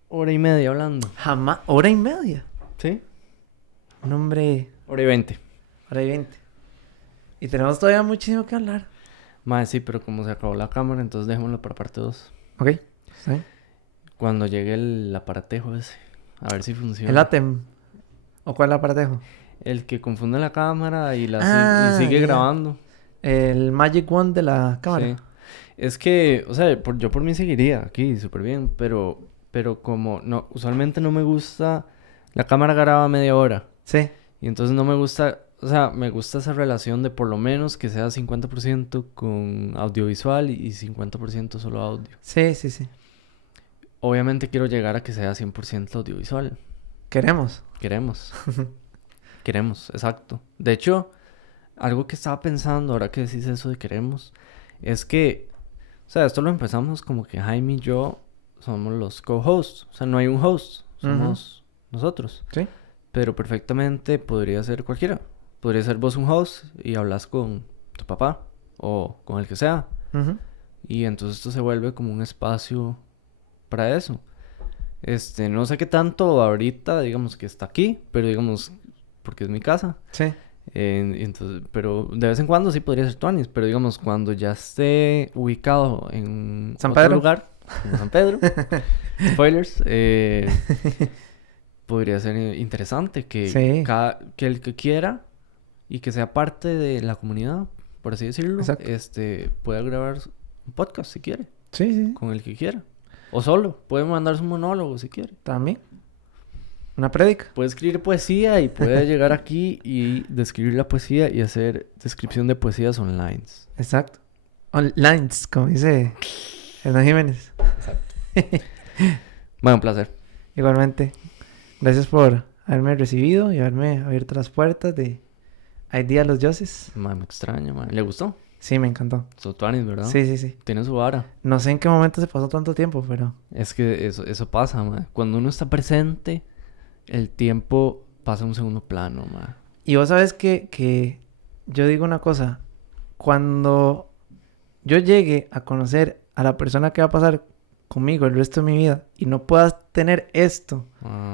1 hora y media hablando? Jamás, 1 hora y media. ¿Sí? Un hombre, 1 hora y 20. 1 hora y 20. Y tenemos todavía muchísimo que hablar. Madre, sí, pero como se acabó la cámara, entonces dejémoslo para parte 2. Ok, ¿sí? Cuando llegue el aparatejo ese. A ver si funciona. El ATEM. ¿O cuál aparatejo? El que confunde la cámara y Ah, sigue ya. grabando. El Magic Wand de la cámara. Sí. Es que, o sea, yo por mí seguiría aquí súper bien, pero como no, usualmente no me gusta, la cámara graba media hora Sí. y entonces no me gusta, o sea, me gusta esa relación de por lo menos que sea 50% con audiovisual y 50% solo audio. Sí, sí, sí. Obviamente quiero llegar a que sea 100% audiovisual. Queremos. Queremos, exacto. De hecho, algo que estaba pensando ahora que decís eso de queremos, es que, o sea, esto lo empezamos como que Jaime y yo somos los co-hosts. O sea, no hay un host, somos nosotros. Sí. Pero perfectamente podría ser cualquiera. Podría ser vos un host y hablas con tu papá o con el que sea. Ujú. Y entonces esto se vuelve como un espacio para eso. No sé qué tanto ahorita, digamos que está aquí, pero digamos, porque es mi casa. Sí. Entonces, pero de vez en cuando sí podría ser Tuanis, pero digamos, cuando ya esté ubicado en San otro Pedro. lugar, como San Pedro, spoilers, podría ser interesante que, Sí. que el que quiera y que sea parte de la comunidad, por así decirlo, Exacto. pueda grabar un podcast si quiere, Sí, sí. con el que quiera. O solo, puede mandar su monólogo si quiere. También. Una prédica. Puede escribir poesía y puede llegar aquí y describir la poesía y hacer descripción de poesías online. Exacto. Lines, como dice Hernán Jiménez. Bueno, un placer. Igualmente. Gracias por haberme recibido y haberme abierto las puertas de Idea Los Dioses. Man, me extraña, man. ¿Le gustó? Sí, me encantó. Son Tuanis, ¿verdad? Sí, sí, sí. Tiene su vara. No sé en qué momento se pasó tanto tiempo, pero... Es que eso pasa, man. Cuando uno está presente, el tiempo pasa a un segundo plano, man. Y vos sabes que yo digo una cosa. Cuando yo llegue a conocer a la persona que va a pasar conmigo el resto de mi vida y no puedas tener esto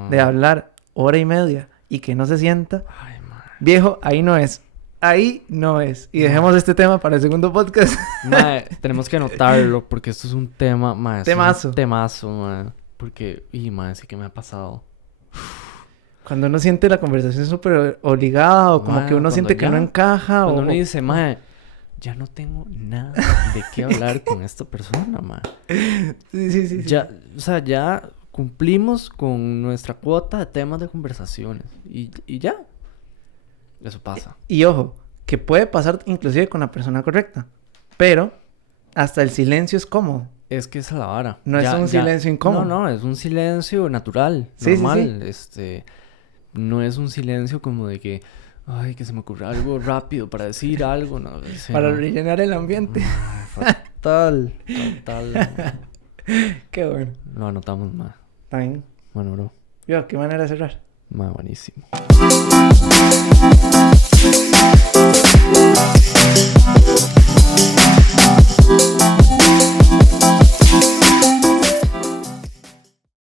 de hablar hora y media y que no se sienta, Ay, man. viejo, ahí no es. Ahí no es. Y dejemos este tema para el segundo podcast. Mae, tenemos que anotarlo porque esto es un tema, mae. Temazo. Es un temazo, mae. Porque, mae, sí que me ha pasado. Cuando uno siente la conversación súper obligada o como Mae, que uno siente que no encaja Cuando o... uno dice, mae, ya no tengo nada de qué hablar con esta persona, mae. Sí. Ya, o sea, ya cumplimos con nuestra cuota de temas de conversaciones. Y ya. Eso pasa. Y ojo, que puede pasar inclusive con la persona correcta. Pero hasta el silencio es cómodo. Es que esa es la vara. No es un silencio incómodo. No, es un silencio natural, Sí, normal. No es un silencio como de que, ay, que se me ocurre algo rápido para decir algo, no. Para rellenar el ambiente. Total. Qué bueno. Lo anotamos más. Está bien. Bueno, bro. Yo, qué manera de cerrar. Más buenísimo.